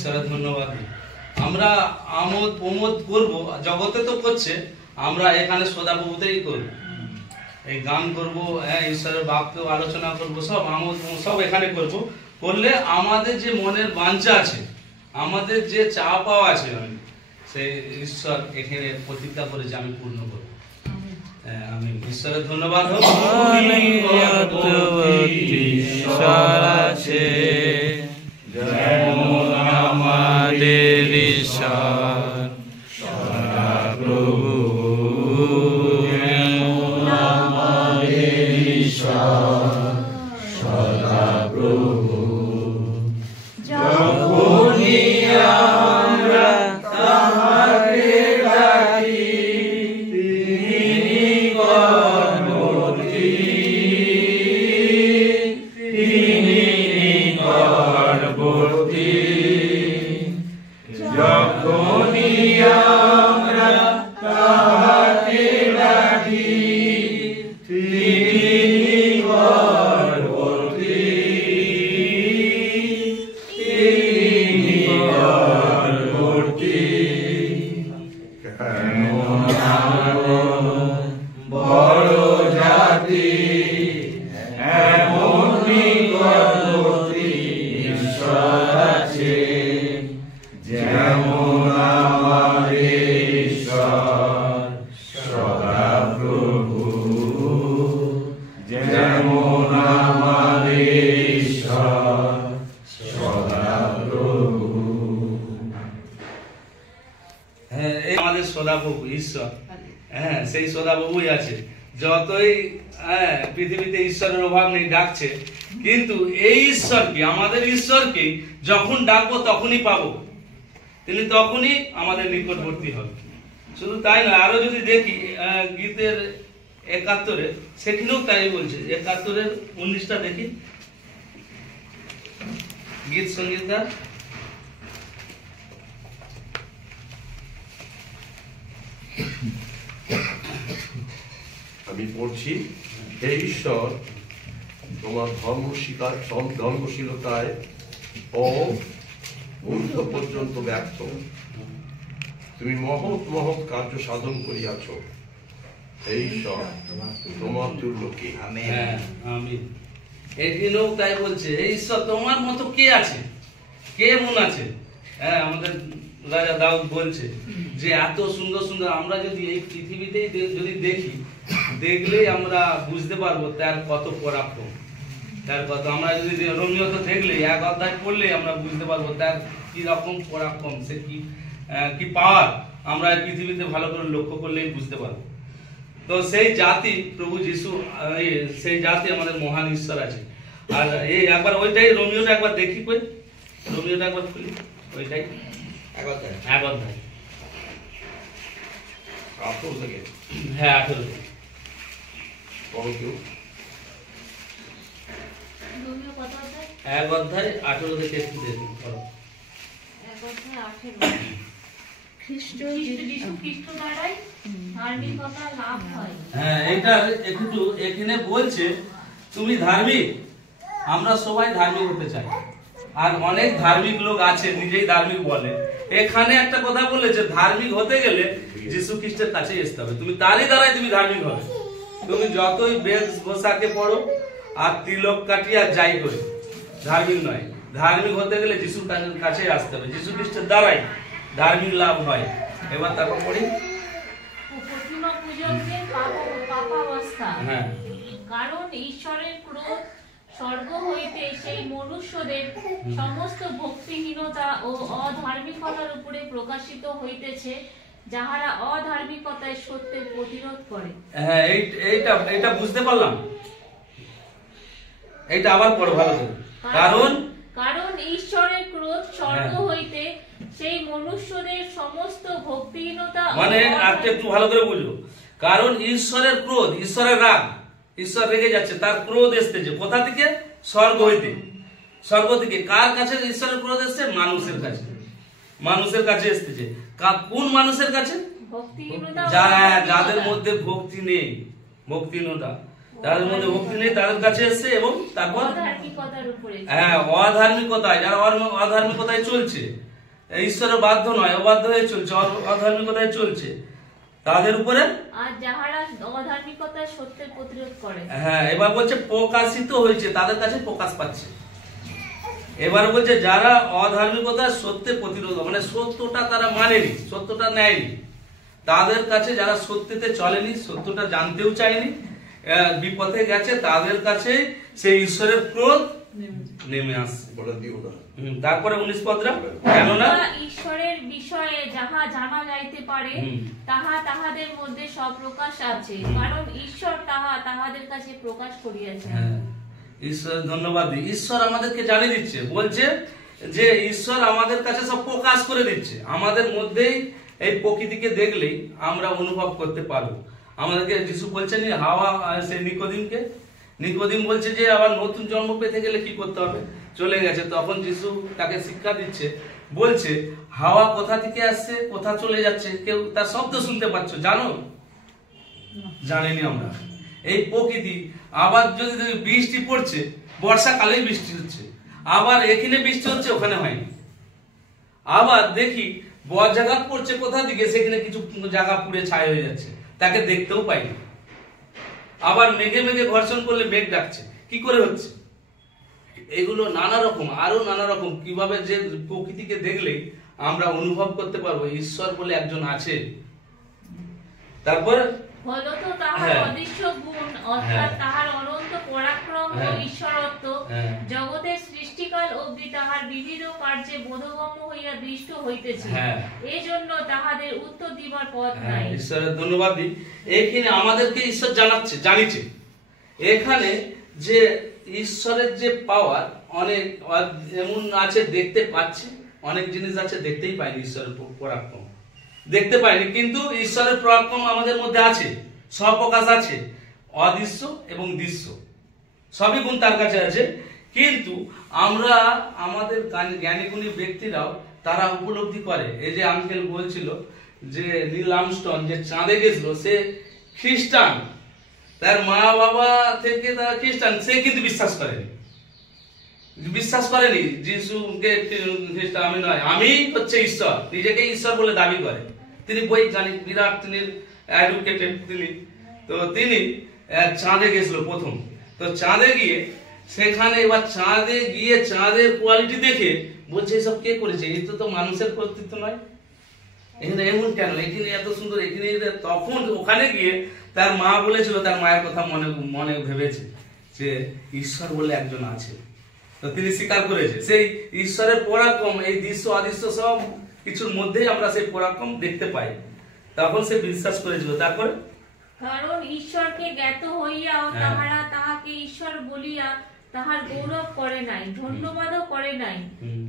ঈশ্বরের ধন্যবাদ। আমরা আমোদ প্রমোদ করব, জগতে তো করছে, আমরা এখানে সদাপ্রভুতেই করব। এই গান করব, ঈশ্বরের বাক্য আলোচনা করব, সব আমোদ সব এখানে করব। করলে আমাদের যে মনের বাঞ্ছা আছে, আমাদের যে চা পাওয়া আছে, সেই ঈশ্বর এখানে প্রতিজ্ঞা করেছে আমি পূর্ণ করব। আমি ঈশ্বরের ধন্যবাদ হোক। আমাদের ঈশ্বর সদাপ্রভু, আমাদের ঈশ্বর সদাপ্রভু, যখনই আমরা তাহাকে ডাকি তিনি গর্ভবতী, তিনি গর্ভবতী, যখনই আমরা তাহাকে ডাকি তিনি গর্ভবতী, তিনি গর্ভবতী। কেমন বড় জাতি, এমনই গর্ভবতী ঈশ্বর আছে, যেমন আমাদের ঈশ্বর সদাপ্রভু, যেমন আমাদের ঈশ্বর সদাপ্রভু। হ্যাঁ, এই আমাদের সদাপ্রভু ঈশ্বর, সেই সদাপ্রভুই আছে। যতই পৃথিবীতে ঈশ্বরের অভাব নেই, ডাকছে, কিন্তু এই ঈশ্বরকে, আমাদের ঈশ্বরকে যখন ডাকবো তখনই পাবো, তিনি তখনই আমাদের নিকটবর্তী হবে। শুধু তাই না, আরো যদি দেখি গীতের ৭১, সেখানেও তাই বলছে। ৭১-এর ১৯টা দেখি, গীত সঙ্গীতটা। আমি পড়ছি, হে ঈশ্বর, তোমার ধর্মশীলতায় ঊর্ধ্ব পর্যন্ত ব্যক্ত, তুমি মহৎ মহৎ কার্য সাধন করিয়াছ। হে ঈশ্বর, তোমার তুল্য কে? আমিন। এখানেও তাই বলছে, হে ঈশ্বর, তোমার মতো কে আছে, কে মন আছে। আমাদের রাজা দাউদ বলছে যে এত সুন্দর সুন্দর, আমরা যদি এই পৃথিবীতেই যদি দেখি, দেখলেই আমরা বুঝতে পারবো তার কত পরাক্রম, তার কত। আমরা যদি রোমিওতে দেখলে ১ অধ্যায় পড়লে আমরা বুঝতে পারবো তার কি রকম পরাক্রম, সে কি পাওয়ার, আমরা পৃথিবীতে ভালো করে লক্ষ্য করলেই বুঝতে পারবো। তো সেই জাতি প্রভু যিশু, সেই জাতি আমাদের মহান ঈশ্বর আছে। আর এই একবার ওইটাই রোমিওটা একবার দেখি, কই রোমিওটা একবার খুলি, ওইটাই ১ অধ্যায়। ১৮ থেকে, হ্যাঁ ১৮ থেকে। বলো কেউ। ১ অধ্যায় ১৮ থেকে একটু দেখুন। এইটা একটু এখানে বলছে তুমি ধার্মিক, আমরা সবাই ধার্মিক হতে চাই, আর অনেক ধার্মিক লোক আছে নিজেই ধার্মিক বলে। এখানে একটা কথা বলেছে, ধার্মিক হতে গেলে যীশু খ্রিস্টের কাছে আসতে হবে, তুমি তারই দ্বারাই তুমি ধার্মিক হবে। তুমি যতই বেশ পোশাকে পড়ো আর তিলক কাটিয়ে আর যাই করে, ধার্মিক নয়। ধার্মিক হতে গেলে যিশুর কাছে আসতে হবে, যীশু খ্রিস্টের দ্বারাই ধার্মিক লাভ হয়। এবার তারপর পড়ি, কারণ ঈশ্বরের ক্রোধ স্বর্গ হইতে সেই মনুষ্যদের সমস্ত ভক্তিহীনতা ও অধার্মিকতার উপরে প্রকাশিত হইতেছে, যাহারা অধার্মিকতায় সত্যের প্রতিরোধ করে। হ্যাঁ, এইটা বুঝতে পারলাম। এইটা আবার পড়ো ভালো করে। কারণ ঈশ্বরের ক্রোধ স্বর্গ হইতে সেই মনুষ্যদের সমস্ত ভক্তিহীনতা, মানে একটু ভালো করে বুঝো। কারণ ঈশ্বরের ক্রোধ, ঈশ্বরের রাগ, ঈশ্বর রেগে যাচ্ছে, তার ক্রোধ এসেছে কোথা থেকে? স্বর্গ হইতে। স্বর্গ থেকে কার কাছে ঈশ্বরের ক্রোধ এসেছে? মানুষের কাছে। মানুষের কাছে এসেছে। কোন মানুষের কাছে? যাদের মধ্যে ভক্তি নেই, ভক্তিহীনতা, যাদের মধ্যে ভক্তি নেই তাদের কাছে এসেছে। এবং তারপর অধার্মিকতায়, যারা অধার্মিকতায় চলছে, ঈশ্বরের বাধ্য নয়, অবাধ্য হয়ে চলছে, অধার্মিকতায় চলছে, তাদের উপরে আর যাহারা অধার্মিকতার সত্যের প্রতিরোধ করে। হ্যাঁ, এবার বলছে প্রকাশিত হয়েছে, তাদের কাছে প্রকাশ পাচ্ছে। এবার বলছে যারা অধার্মিকতার সত্যের প্রতিরোধ, মানে সত্যটা তারা মানেনি, সত্যটা নেয়নি, তাদের কাছে যারা সত্যতে চলেনি, সত্যটা জানতেও চায়নি, বিপথে গেছে, তাদের কাছে সেই ঈশ্বরের ক্রোধ নেমে আসছে। বলে দিও না। তারপরে 19 পদরা, কেননা ঈশ্বরের বিষয়ে যাহা জানা যাইতে পারে তাহা তাহাদের মধ্যে সপ্রকাশ আছে, কারণ ঈশ্বর তাহা তাহাদের কাছে প্রকাশ করিয়াছেন। ঈশ্বর ধন্যবাদ দিই। ঈশ্বর আমাদেরকে জানিয়ে দিচ্ছে, বলছে যে ঈশ্বর আমাদের কাছে সব প্রকাশ করে দিচ্ছে। আমাদের মধ্যেই এই প্রকৃতিকে দেখলেই আমরা অনুভব করতে পারবো। আমাদেরকে যিশু বলছেন হাওয়া, সেই নিকোদিম বলছে যে আবার নতুন জন্ম পেতে গেলে কি করতে হবে, চলে গেছে, তখন যিশু তাকে শিক্ষা দিচ্ছে, বলছে হাওয়া কোথা থেকে আসছে, কোথা চলে যাচ্ছে, কেউ তার শব্দ শুনতে পাচ্ছ, জানো? জানিনি আমরা। এই প্রকৃতি আবার যদি বৃষ্টি পড়ছে, বর্ষাকালেই বৃষ্টি হচ্ছে, আবার এখানে বৃষ্টি হচ্ছে, ওখানে হয়নি। আবার দেখি বজ্রাঘাত পড়ছে কোথা দিকে, সেখানে কিছু জায়গা পুড়ে ছাই হয়ে যাচ্ছে, তাকে দেখতেও পাইনি। আবার মেঘে মেঘে ঘর্ষণ করলে মেঘ ডাকছে, কি করে হচ্ছে? এগুলো নানা রকম, আরো নানা রকম, কিভাবে যে প্রকৃতিকে দেখলে আমরা অনুভব করতে পারবো ঈশ্বর বলে একজন আছে। তারপর ফলত তাহার অদৃশ্য গুণ, অর্থাৎ তাহার অনন্ত পরাক্রম ও ঈশ্বরত্ব জগতের সৃষ্টিকাল অবধি তাহার বিবিধ কার্যে বোধগম্য হইয়া দৃষ্ট হইতেছে, এই জন্য তাহাদের উত্তর দিবার পথ নাই। ঈশ্বরের ধন্যবাদ দিই। এখানে আমাদেরকে ঈশ্বর জানিয়েছে এখানে যে ঈশ্বরের যে পাওয়ার অনেক এমন আছে, দেখতে পাচ্ছি, অনেক জিনিস আছে দেখতেই পাইনি, ঈশ্বরের পরাক্রম দেখতে পাইনি, কিন্তু ঈশ্বরের পরাক্রম আমাদের মধ্যে আছে, স্বপ্রকাশ আছে, অদৃশ্য এবং দৃশ্য সবই গুণ তার কাছে আছে। কিন্তু আমরা, আমাদের জ্ঞানীগুণী ব্যক্তিরাও তারা উপলব্ধি করে। এই যে আঙ্কেল বলছিল যে নীল আর্মস্ট্রং যে চাঁদে গেছিল, সে খ্রিস্টান, তার মা বাবা থেকে তারা খ্রিস্টান, সে কিন্তু বিশ্বাস করেনি যিশুকে খ্রিস্টান আমি নয়, আমি হচ্ছে ঈশ্বর, নিজেকে ঈশ্বর বলে দাবি করে। তিনি বৈজ্ঞানিক, বিরাট, তিনি অ্যাডভোকেটেড, তিনি চাঁদে গেছিল প্রথম। তো চাঁদে গিয়ে সেখানে, এবার চাঁদে গিয়ে চাঁদের কোয়ালিটি দেখে বলছে এসব কে করেছে, এই তো মানুষের কর্তৃত্ব নয়, এখানে এমন কেন, এখানে এত সুন্দর, এখানে। তখন ওখানে গিয়ে তার মা বলেছিল, তার মায়ের কথা মনে ভেবেছে যে ঈশ্বর বলে একজন আছে, তো তিনি স্বীকার করেছে। সেই ঈশ্বরের পরাক্রম, এই দৃশ্য অদৃশ্য সব কিছুর মধ্যেই আমরা সেই পরাক্রম দেখতে পাই, তখন সে বিশ্বাস করেছিল। তারপরে কারণ ঈশ্বরকে জ্ঞাত হইয়াও তাহারা তাহাকে ঈশ্বর বলিয়া তাহার গৌরব করে নাই, ধন্যবাদও করে নাই,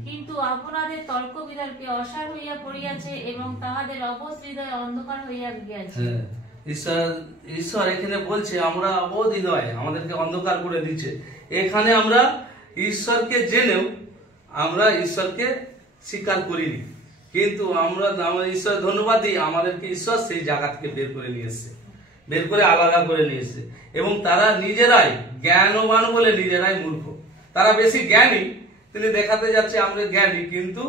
কিন্তু আপনাদের তর্ক বিতর্কে অসার হইয়া পড়িয়াছে এবং তাহাদের অবোধ হৃদয় অন্ধকার হইয়া গিয়াছে। ঈশ্বর এখানে বলছে আমরা অবোধ হৃদয়, আমাদেরকে অন্ধকার করে দিচ্ছে। এখানে আমরা ঈশ্বরকে জেনেও আমরা ঈশ্বরকে স্বীকার করিনি, কিন্তু আমরা ঈশ্বর ধন্যবাদ দিই, আমাদেরকে ঈশ্বর সেই জায়গা থেকে বের করে নিয়ে এসছে, বের করে আলাদা করে নিয়ে এসছে। এবং তারা নিজেরাই জ্ঞানবান বলে নিজেরাই মূর্খ, তারা বেশি জ্ঞানী, তিনি দেখাতে যাচ্ছে আমরা জ্ঞানী, কিন্তু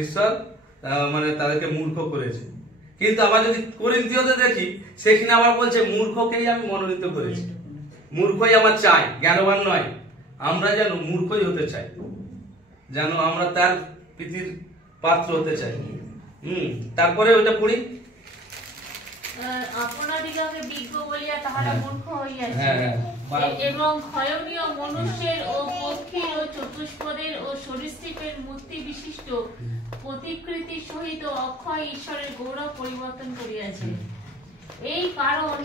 ঈশ্বর মানে তাদেরকে মূর্খ করেছে। কিন্তু আবার যদি করিন্থীয়তে দেখি, সেখানে আবার বলছে মূর্খকেই আমি মনোনীত করেছি, মূর্খই আমার চাই, জ্ঞানবান নয়। আমরা যেন মূর্খই হতে চাই, যেন আমরা তার প্রীতির পাত্র হতে চাই। তারপরে ওইটা পড়ি, আপনাদিগকে বিজ্ঞ বলিয়া তাহারা মূর্খ হইয়াছে, এবং ক্ষয়নীয় মনুষ্যের ও পক্ষীর ও চতুষ্পদের ও সরীসৃপের মূর্তি বিশিষ্ট প্রতিকৃতির সহিত অক্ষয় ঈশ্বরের গৌরব পরিবর্তন করিয়াছে। এই কারণ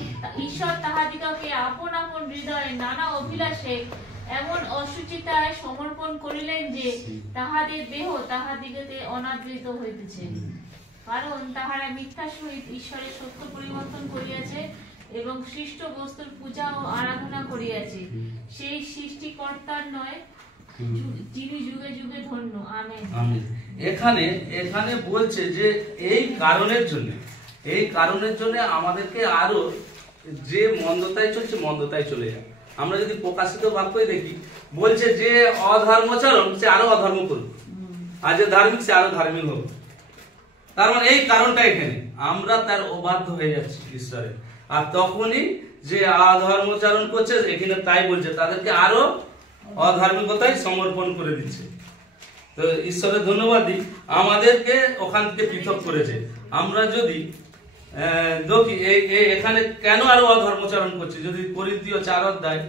ঈশ্বর তাহাদিগকে আপন আপন হৃদয়ে নানা অভিলাষে এমন অসুচিতায় সমর্পণ করিলেন যে তাহাদের দেহ তাহাদিগতে অনাদৃত হইতেছে, কারণ তাহারা মিথ্যার সহিত ঈশ্বরের সত্য পরিবর্তন করিয়াছে এবং সৃষ্ট বস্তুর পূজা ও আরাধনা করিয়াছে, সেই সৃষ্টিকর্তার নয়, যিনি যুগে যুগে ধন্য। আমেন। এখানে বলছে যে এই কারণের জন্য আমাদেরকে আরো যে মন্দতায় চলছে, মন্দতায় চলে যায়। আমরা যদি প্রকাশিত বাক্যই দেখি, বলছে যে অধর্মচরণ সে আরো অধর্ম করুক, আর যে ধার্মিক সে আরো ধার্মিক হবে। তার মানে এই কারণটা এখানে আমরা তার অবাধ্য হয়ে যাচ্ছি ঈশ্বরের, আর তখনই যে অধর্মচারণ করছে এখানে তাই বলছে তাদেরকে আরো অধার্মিকতায় সমর্পণ করে দিচ্ছে। তো ঈশ্বরের ধন্যবাদ দিই আমাদেরকে ওখান থেকে পৃথক করেছে। আমরা যদি দেখি এখানে কেন আরো অধর্মচারণ করছে, যদি করিন্থীয় 4 অধ্যায়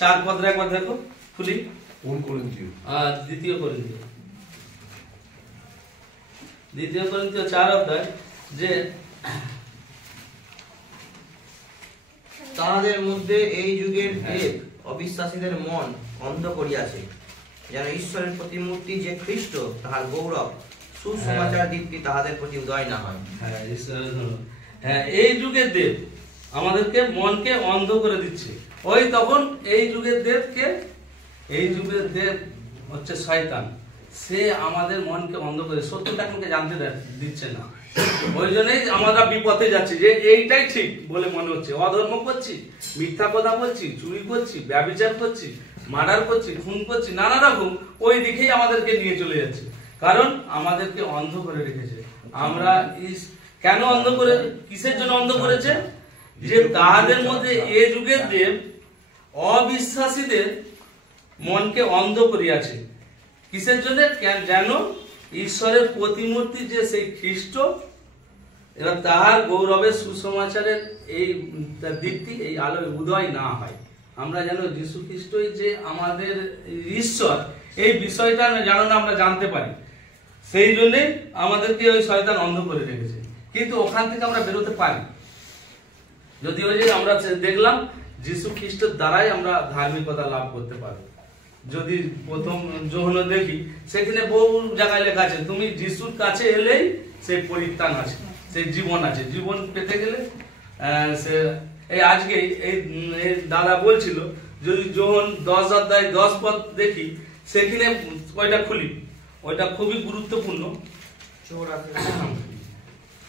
4 পদে একবার দেখো খুলি। কোন করিন্থীয়? দ্বিতীয় করিন্থীয় 4 অধ্যায় যে তাহাদের মধ্যে এই যুগের দেব অবিশ্বাসীদের মন অন্ধ করিয়াছে, যেন ঈশ্বরের প্রতিমূর্তি যে খ্রিস্ট তাহার গৌরব সুসমাচার দীপ্তি তাহাদের প্রতি উদয় না হয়। হ্যাঁ, এই যুগের দেব আমাদেরকে মনকে অন্ধ করে দিচ্ছে। ওই তখন এই যুগের দেব হচ্ছে শয়তান, সে আমাদের মনকে অন্ধ করে সত্যটাকে জানতে দিচ্ছে না। ওই জন্যই আমরা বিপথে যাচ্ছি যে এইটাই ঠিক বলে মনে হচ্ছে, অধর্ম করছি, মিথ্যা কথা বলছি, চুরি করছি, ব্যভিচার করছি, মার্ডার করছি, খুন করছি, নানা রকম ওই দিকেই আমাদেরকে নিয়ে চলে যাচ্ছে। কারণ আমাদেরকে অন্ধ করে রেখেছে। আমরা কেন অন্ধ করে, কিসের জন্য অন্ধ করেছে? যে তাহাদের মধ্যে এ যুগের দেব অবিশ্বাসীদের মনকে অন্ধ করিয়াছে। কিসের জন্য? যেন ঈশ্বরের প্রতিমূর্তি যে সেই খ্রিস্ট এবার তাহার গৌরবের সুসমাচারের এই দীপ্তি এই আলোয় উদয় না হয়। আমরা যেন যীশু খ্রিস্টই যে আমাদের ঈশ্বর এই বিষয়টা যেন না আমরা জানতে পারি, সেই জন্যে আমাদেরকে ওই শয়তান অন্ধ করে রেখেছে। কিন্তু ওখান থেকে আমরা বেরোতে পারি যদি ওই যে আমরা দেখলাম যীশু খ্রিস্টের দ্বারাই আমরা ধার্মিকতা লাভ করতে পারি। যদি প্রথম যোহন দেখি সেখানে বহু জায়গায় লেখা আছে তুমি যিশুর কাছে এলেই সেই পরিত্রাণ আছে, সেই জীবন আছে। জীবন পেতে গেলে সে এই আজকে এই দাদা বলছিল যদি যোহন 10 অধ্যায় 10 পদ দেখি সেখানে ওইটা খুলি, ওইটা খুবই গুরুত্বপূর্ণ।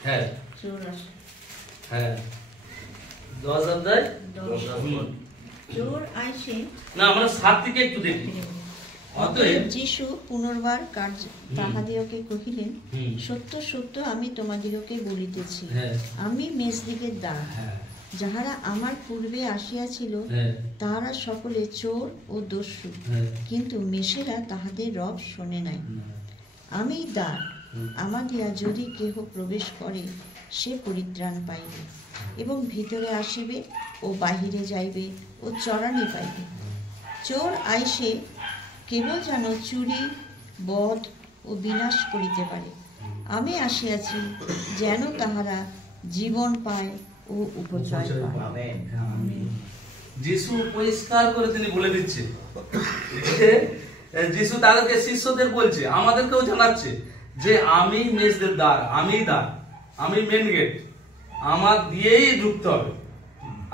হ্যাঁ হ্যাঁ 10 অধ্যায় না আমরা 7 থেকে একটু দেখি। অতএব যীশু পুনর্বার তাহাদিগকে কহিলেন, সত্য সত্য আমি তোমাদিগকে বলিতেছি, আমি মেজদিগের দ্বার। যাহারা আমার পূর্বে আসিয়াছিল তাহারা সকলে চোর ও দস্যু, কিন্তু মেষেরা তাহাদের রব শোনে নাই। আমি দ্বার, আমার দিয়া যদি কেহ প্রবেশ করে সে পরিত্রাণ পাইবে এবং ভিতরে আসিবে ও বাহিরে যাইবে ও চরানি পাইবে। চোর আইসে কেবল যেন চুরি, বধ ও বিনাশ করিতে পারে। আমি আসিয়াছি যেন তাহারা জীবন পায় ও উপজয় পায়। যিশু পরিষ্কার করে তিনি বলে দিচ্ছে, যিশু তাদেরকে শিষ্যদের বলছে, আমাদেরকেও জানাচ্ছে যে আমি মেজদের দ্বার, আমি মেন গেট, আমার দিয়েই ঢুকতে হবে,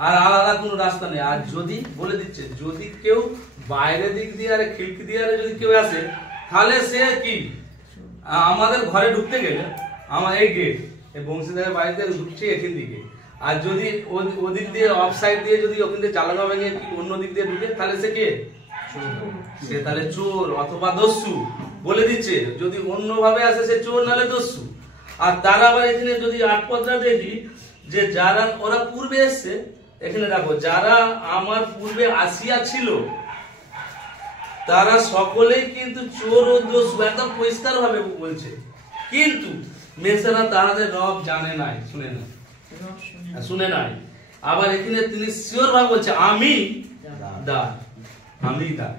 আর আলাদা কোনো রাস্তা নেই। আর যদি বলে দিচ্ছে যদি কেউ বাইরের দিক দিয়ে আর খিড়কি দিয়ে যদি কেউ আসে তাহলে সে কি আমাদের ঘরে ঢুকতে গেলে আমার এই গেট এই বংশীদারের বাড়িতে ঢুকছে এখান দিকে, আর যদি ওদিক দিয়ে অফ সাইড দিয়ে যদি ওখান দিয়ে চালানো ভেঙে অন্য দিক দিয়ে ঢুকে তাহলে সে কে? সে তাহলে চোর অথবা দস্যু বলে দিচ্ছে। যদি অন্যভাবে আসে সে চোর নালে দস্যু। আর তারা আবার এখানে যদি 8 পদটা দেখি যে যারা ওরা পূর্বে এসছে, এখানে দেখো যারা আমার পূর্বে আসিয়া ছিল তারা সকলেই কিন্তু চোর ও দস্যু, একদম পরিষ্কার ভাবে বলছে। কিন্তু মেষেরা তাহাদের রব জানে নাই, শুনে নাই। আবার এখানে তিনি শিওর ভাবে বলছে আমি দ্বার, আমি দ্বার।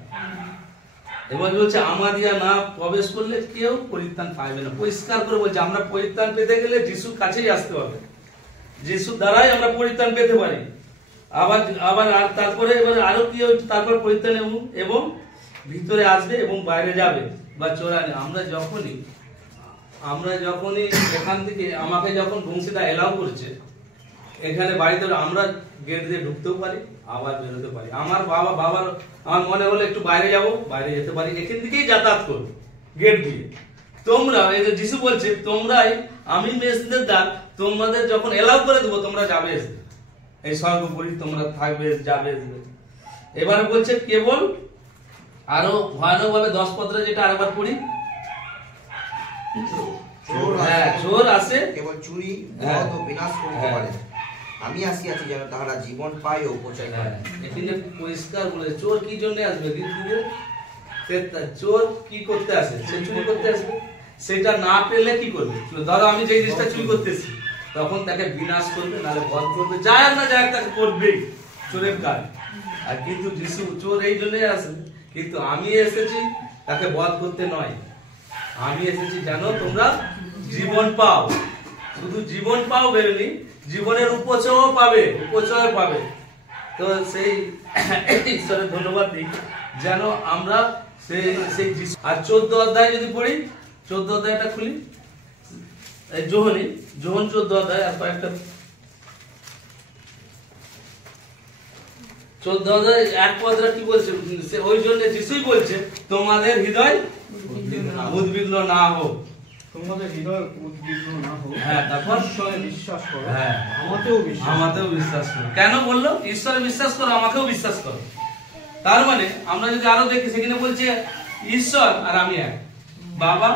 এবার বলছে আমার দিয়া না প্রবেশ করলে কেউ পরিত্রাণ পাইবে না। পরিষ্কার করে বলছে আমরা পরিত্রাণ পেতে গেলে যিশুর কাছেই আসতে হবে, যিশুর দ্বারাই আমরা পরিত্রাণ পেতে পারি। আবার আর তারপরে এবার আরো কি তারপর পরিত্রাণ এবং ভিতরে আসবে এবং বাইরে যাবে বা চোরানি। আমরা যখনই এখান থেকে আমাকে যখন বংশীটা এলাও করছে এখানে বাড়িতে, আমরা গেট দিয়ে ঢুকতেও পারি আবার বেরোতে পারি। আমার মনে হলো একটু বাইরে যাব, বাইরে যেতে পারি, এখান থেকেই যাতায়াত করবো গেট দিয়ে। তোমরা এই যে যিশু বলছে তোমরাই আমি মেষদের দ্বার, তোমাদের যখন এলাও করে দেবো তোমরা যাবে এই সর্বোপরি তোমরা থাকবে, যাবে। এবারে বলছে কেবল আরো ভয়ানক ভাবে 10 পত্রে যেটা আরেকবার পড়ি চোর আসে কেবল চুরি হ্যাঁ। বধ ও বিনাশ করিতে হ্যাঁ। পারে। আমি আসিয়াছি যেন তাহারা জীবন পায় ও উপচয় পায়। এখানে পরিষ্কার বলে চোর কি জন্য আসবে দিদিকে? চোর কি করতে আসে? সে চুরি করতে আসবে। সেটা না পেলে কি করবে? ধরো আমি যে জিনিসটা চুরি করতেছি, তখন তাকে বিনাশ করবে, নাহলে বধ করবে, যায় না যায় তাকে করবেই, চোরের কাজ। আর কিন্তু যিশু চোর এই জন্যই আসে, কিন্তু আমি এসেছি তাকে বধ করতে নয়, আমি এসেছি জানো তোমরা জীবন পাও। শুধু জীবন পাও বেরোনি, জীবনের উপচয় পাবে, উপচয় পাবে। তো সেই ঈশ্বরের ধন্যবাদ দিই যেন আমরা সেই আর 14 অধ্যায় যদি পড়ি, 14 অধ্যায়টা খুলি, এই যোহন 14 অধ্যায় আর কয়েকটা 14 অধ্যায় 1 পদরা কি বলছে? ওই জন্য যিশুই বলছে তোমাদের হৃদয় উদ্বিগ্ন না হোক, তোমাদের হৃদয় উদ্বিগ্ন না হোক। হ্যাঁ, তারপর ঈশ্বরে বিশ্বাস করো, হ্যাঁ, আমাতেও বিশ্বাস করো। কেন বললো ঈশ্বরে বিশ্বাস করো, আমাকেও বিশ্বাস করো? তার মানে আমরা যদি আরো দেখি, সেখানে বলছে ঈশ্বর আর আমি এক, বাবা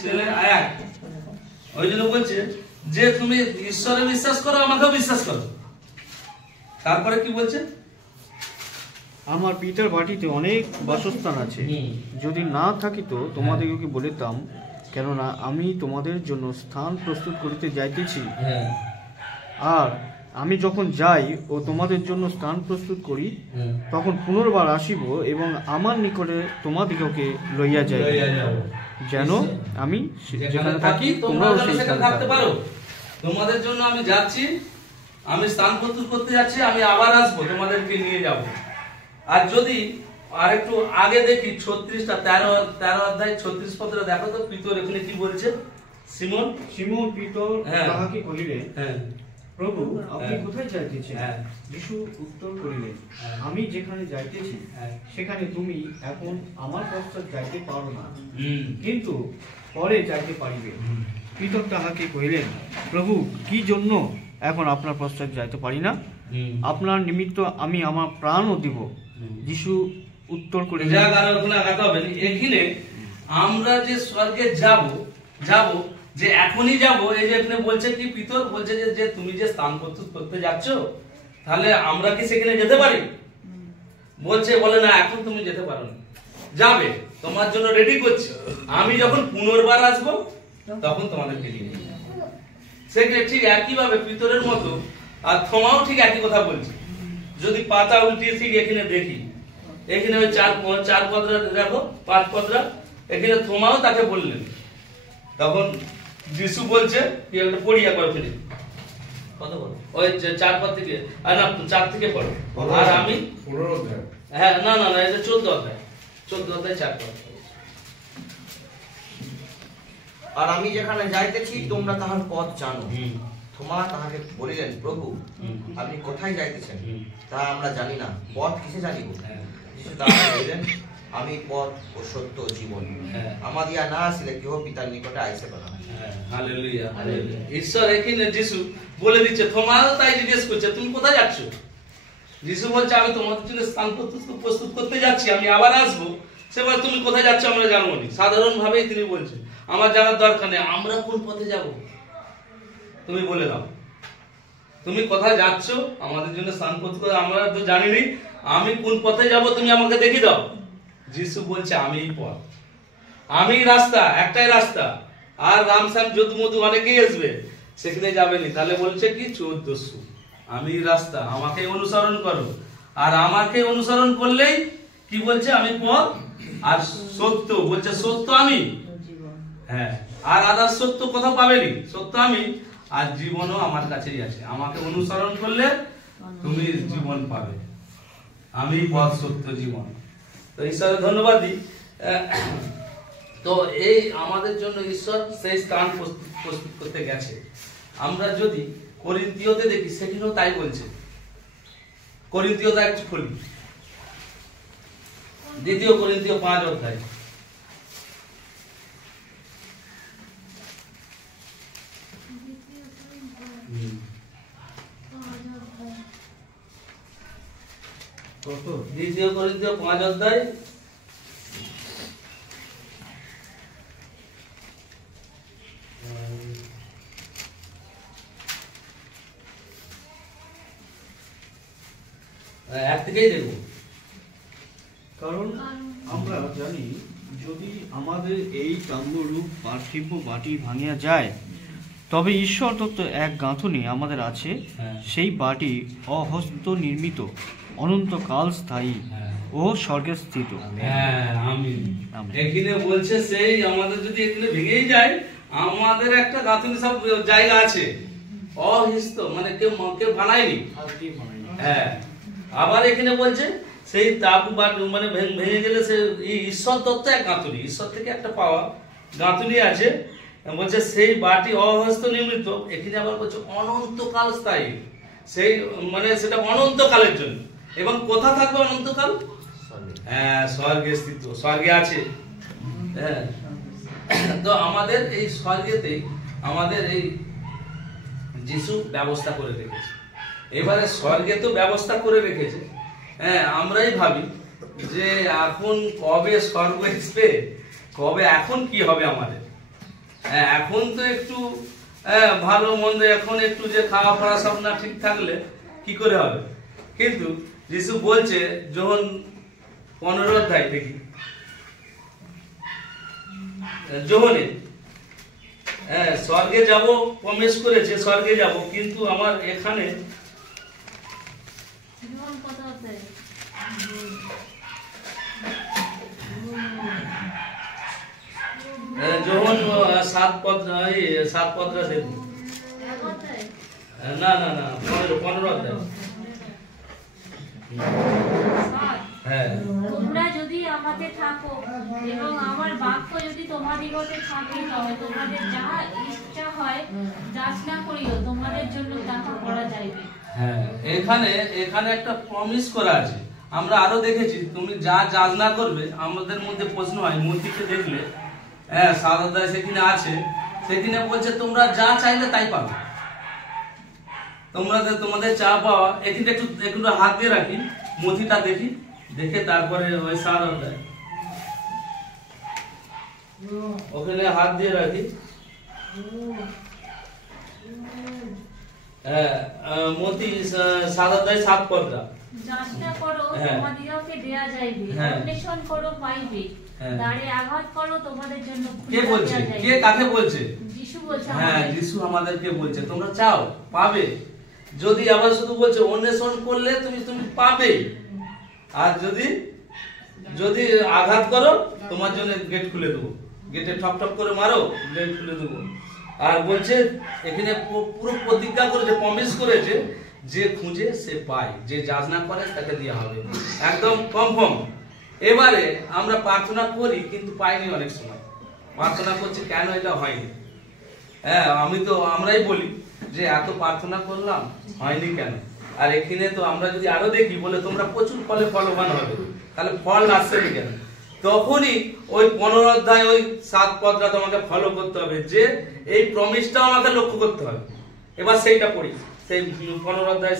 ছেলে এক। ওই জন্য বলছে যে তুমি ঈশ্বরে বিশ্বাস করো, আমাকেও বিশ্বাস করো। তারপরে কি বলছে? আমার পিতার বাটিতে অনেক বাসস্থান আছে, যদি না থাকিত তোমাদেরকে বলিতাম, কেননা আমি তোমাদের জন্য স্থান প্রস্তুত করিতে যাইতেছি। আর আমি যখন যাই ও তোমাদের জন্য স্থান প্রস্তুত করি, তখন পুনর্বার আসিব এবং আমার নিকটে তোমাদিগকে লইয়া যাই, যেন আমি যেখানে থাকি তোমরাও সেখানে থাকতে পারো। তোমাদের জন্য আমি যাচ্ছি, আমি স্থান প্রস্তুত করতে যাচ্ছি, আমি আবার আসবো, তোমাদেরকে নিয়ে যাব। আর যদি আরেকটু আগে দেখি 13 অধ্যায় 36 পদটা দেখো তো, পিতর এখানে কি বলছে? সিমোন পিতর তাহাকে কহিলেন, প্রভু আপনি হ্যাঁ। কোথায় যাইতেছেন? হ্যাঁ। যিশু উত্তর করিলেন, হ্যাঁ। আমি যেখানে যাইতেছি সেখানে তুমি এখন আমার পশ্চাৎ যাইতে পারো না, কিন্তু পরে যাইতে পারিবে। পিতর তাহাকে কহিলেন, প্রভু কি জন্য এখন আপনার পশ্চাৎ যাইতে পারি না? আপনার নিমিত্ত আমি আমার প্রাণও দিব। যিশু উত্তর করিলেন, এখানে আমরা যে স্বর্গে যাব যে এখনই যাব, এই যে এখানে বলছে কি, পিতর বলছে যে তুমি যে স্থান প্রস্তুত করতে যাচ্ছ, তাহলে আমরা কি সেখানে যেতে পারি? বলে না, এখন তুমি যেতে পারো না, যাবে, তোমার জন্য রেডি করছি, আমি যখন পুনর্বার আসবো তখন তোমাদেরকে নিয়ে যাবো। সেখানে ঠিক একই ভাবে পিতরের মতো আর থমাও ঠিক একই কথা বলছে। যদি পাতা উল্টিয়ে ঠিক এখানে দেখি, এখানে ওই 4 পদরা দেখো, 5 পদরা, এখানে থমাও তাকে বললেন, তখন যিশু বলছে কি, একটা পড়িয়া করে ফেলি, কত বলো ওই 4 পদ থেকে, না 4 থেকে পড়ো। আর আমি 15 অধ্যায়, হ্যাঁ, না এটা 14 অধ্যায় 4 পদ। আর আমি যেখানে যাইতেছি তোমরা তাহার পথ জানো। থোমা তাহাকে বলিলেন, প্রভু আপনি কোথায় যাইতেছেন তা আমরা জানি না, পথ কিসে জানিব? যিশু তাহাকে বলিলেন, আমি পথ ও সত্য ও জীবন, আমাদিয়া না আসিলে কেহ পিতার নিকটে আইসে না। Hallelujah, hallelujah. ঈশ্বর এখানে যিশু বলে দিচ্ছে, থোমাও তাই জিজ্ঞেস করছে তুমি কোথায় যাচ্ছ? যিশু বলছে আমি তোমাদের জন্য স্থান প্রস্তুত করতে যাচ্ছি, আমি আবার আসবো। সে বলে তুমি কোথায় যাচ্ছ আমরা জানবো না। সাধারণ ভাবেই তিনি বলছেন, আমার জানার দরকার নেই, আমরা কোন পথে যাব তুমি বলে দাও, তুমি কোথায় যাচ্ছ আমাদের জন্য স্থান প্রস্তুত করে, আমরা তো জানিনি, আমি কোন পথে যাব তুমি আমাকে দেখিয়ে দাও। যিশু বলছে আমিই পথ, আমি রাস্তা, একটাই রাস্তা। আর রামশ্যাম যদু মধু অনেকেই আসবে, সেখানে যাবেনি। তাহলে বলছে কি 14, আমি রাস্তা, আমাকে অনুসরণ করো। আর আমাকে অনুসরণ করলেই কি বলছে, আমি পথ আর সত্য, বলছে সত্য আমি, হ্যাঁ, আর আদার সত্য কোথাও পাবেনি, সত্য আমি, আর জীবনও আমার কাছেই আছে। আমাকে অনুসরণ করলে তুমি জীবন পাবে, আমি পথ সত্য জীবন। তো ঈশ্বরের ধন্যবাদ দিই। তো এই আমাদের জন্য ঈশ্বর সেই স্থান প্রস্তুত করতে গেছে। আমরা যদি করিন্থীয়তে দেখি, সেখানেও তাই বলছে। করিন্থীয়তে একটু খুলি, 2 করিন্থীয় 5 অধ্যায়। কত? 2 করিন্থীয় 5 অধ্যায় এক থেকেই দেখবো। কারণ আমরা জানি যদি আমাদের এই তাম্ররূপ পার্থিব বাটি ভাঙিয়া যায়, তবে ঈশ্বর তত্ত্ব এক গাঁথুনি আমাদের আছে, সেই বাটি অহস্ত নির্মিত, অনন্তকাল স্থায়ী ও স্বর্গে স্থিত। হ্যাঁ, আমিন। এখানে বলছে সেই আমাদের যদি এখানে ভেঙেই যায়, আমাদের একটা গাঁথুনি সব জায়গা আছে, অহিস্ত, মানে কেউ বানায়নি। হ্যাঁ, আবার এখানে বলছে সেই তাবু মানে ভেঙে গেলে সে ঈশ্বর তত্ত্ব এক গাঁথুনি, ঈশ্বর থেকে একটা পাওয়া গাঁথুনি আছে। বলছে সেই বাটি অহস্ত নির্মিত, এখানে আবার বলছে অনন্তকাল স্থায়ী, সেই মানে সেটা অনন্তকালের জন্য। এবং কোথা থাকবে অনন্তকাল? হ্যাঁ, স্বর্গে স্থিত, স্বর্গে আছে। হ্যাঁ, তো আমাদের এই স্বর্গেতে আমাদের এই যিশু ব্যবস্থা করে রেখেছে। এবারে স্বর্গে তো ব্যবস্থা করে রেখেছে, হ্যাঁ, আমরাই ভাবি যে এখন কবে স্বর্গ আসবে, কবে এখন কি হবে আমাদের। হ্যাঁ, এখন তো একটু ভালো মন্দ, এখন একটু যে খাওয়া পড়া সব না ঠিক থাকলে কি করে হবে। কিন্তু যিশু বলছে যখন 15 অধ্যায় দেখি, যোহনে স্বর্গে যাব প্রমিস করেছে, স্বর্গে যাব, কিন্তু আমার এখানে যখন 7 পদরা দেখি, না 15 অধ্যায়। হ্যাঁ, তোমরা যদি আমাতে থাকো এবং আমার বাক্য যদি তোমাদিগতে থাকে, তবে তোমাদের যাহা ইচ্ছা হয় যাচনা করিও, তোমাদের জন্য তাহা করা যাইবে। হ্যাঁ, এখানে একটা প্রমিস করা আছে। আমরা আরো দেখেছি, তুমি যা যাচনা করবে। আমাদের মধ্যে প্রশ্ন হয়, মূর্তিকে দেখলে, হ্যাঁ, 7 অধ্যায় সেখানে আছে, সেখানে বলছে তোমরা যা চাইলে তাই পাবে। তোমাদের চা পাওয়া, এখানে একটু হাত দিয়ে রাখি, মূর্তিটা দেখি, দেখে তারপরে ওই 7 অধ্যায় ওখানে হাত দিয়ে রাখি। মতি 7 অধ্যায় 7 পদরা। যাচনা করো, তোমাদিগকে দেয়া যাইবে, অন্বেষণ করো, পাইবে, দ্বারে আঘাত করো, তোমাদের জন্য কে বলছে? কে কাকে বলছে? যিশু বলছে। হ্যাঁ, যিশু আমাদেরকে বলছে তোমরা চাও পাবে। যদি আবার শুধু বলছে অন্বেষণ করলে তুমি পাবে, আর যদি আঘাত করো তোমার জন্য গেট খুলে দেবো, গেটে ঠপ ঠপ করে মারো, গেট খুলে দেবো। আর বলছে এখানে পুরো প্রতিজ্ঞা করেছে, প্রমিস করেছে, যে খুঁজে সে পায়, যে যাচনা করে তাকে দেওয়া হবে, একদম কনফার্ম। এবারে আমরা প্রার্থনা করি কিন্তু পাইনি, অনেক সময় প্রার্থনা করছি কেন এটা হয়নি। হ্যাঁ, আমরাই বলি যে এত প্রার্থনা করলাম হয়নি কেন। আর এখানে তো আমরা যদি আরো দেখি, বলে তোমরা প্রচুর ফলে ফলবান হবে, তাহলে ফল আসছে কেন? তখনই ওই 15 অধ্যায় ওই 7 পদটা তোমাকে ফলো করতে হবে, যে এই প্রমিসটা আমাকে লক্ষ্য করতে হবে। এবার সেইটা পড়ি, সেই 15 অধ্যায়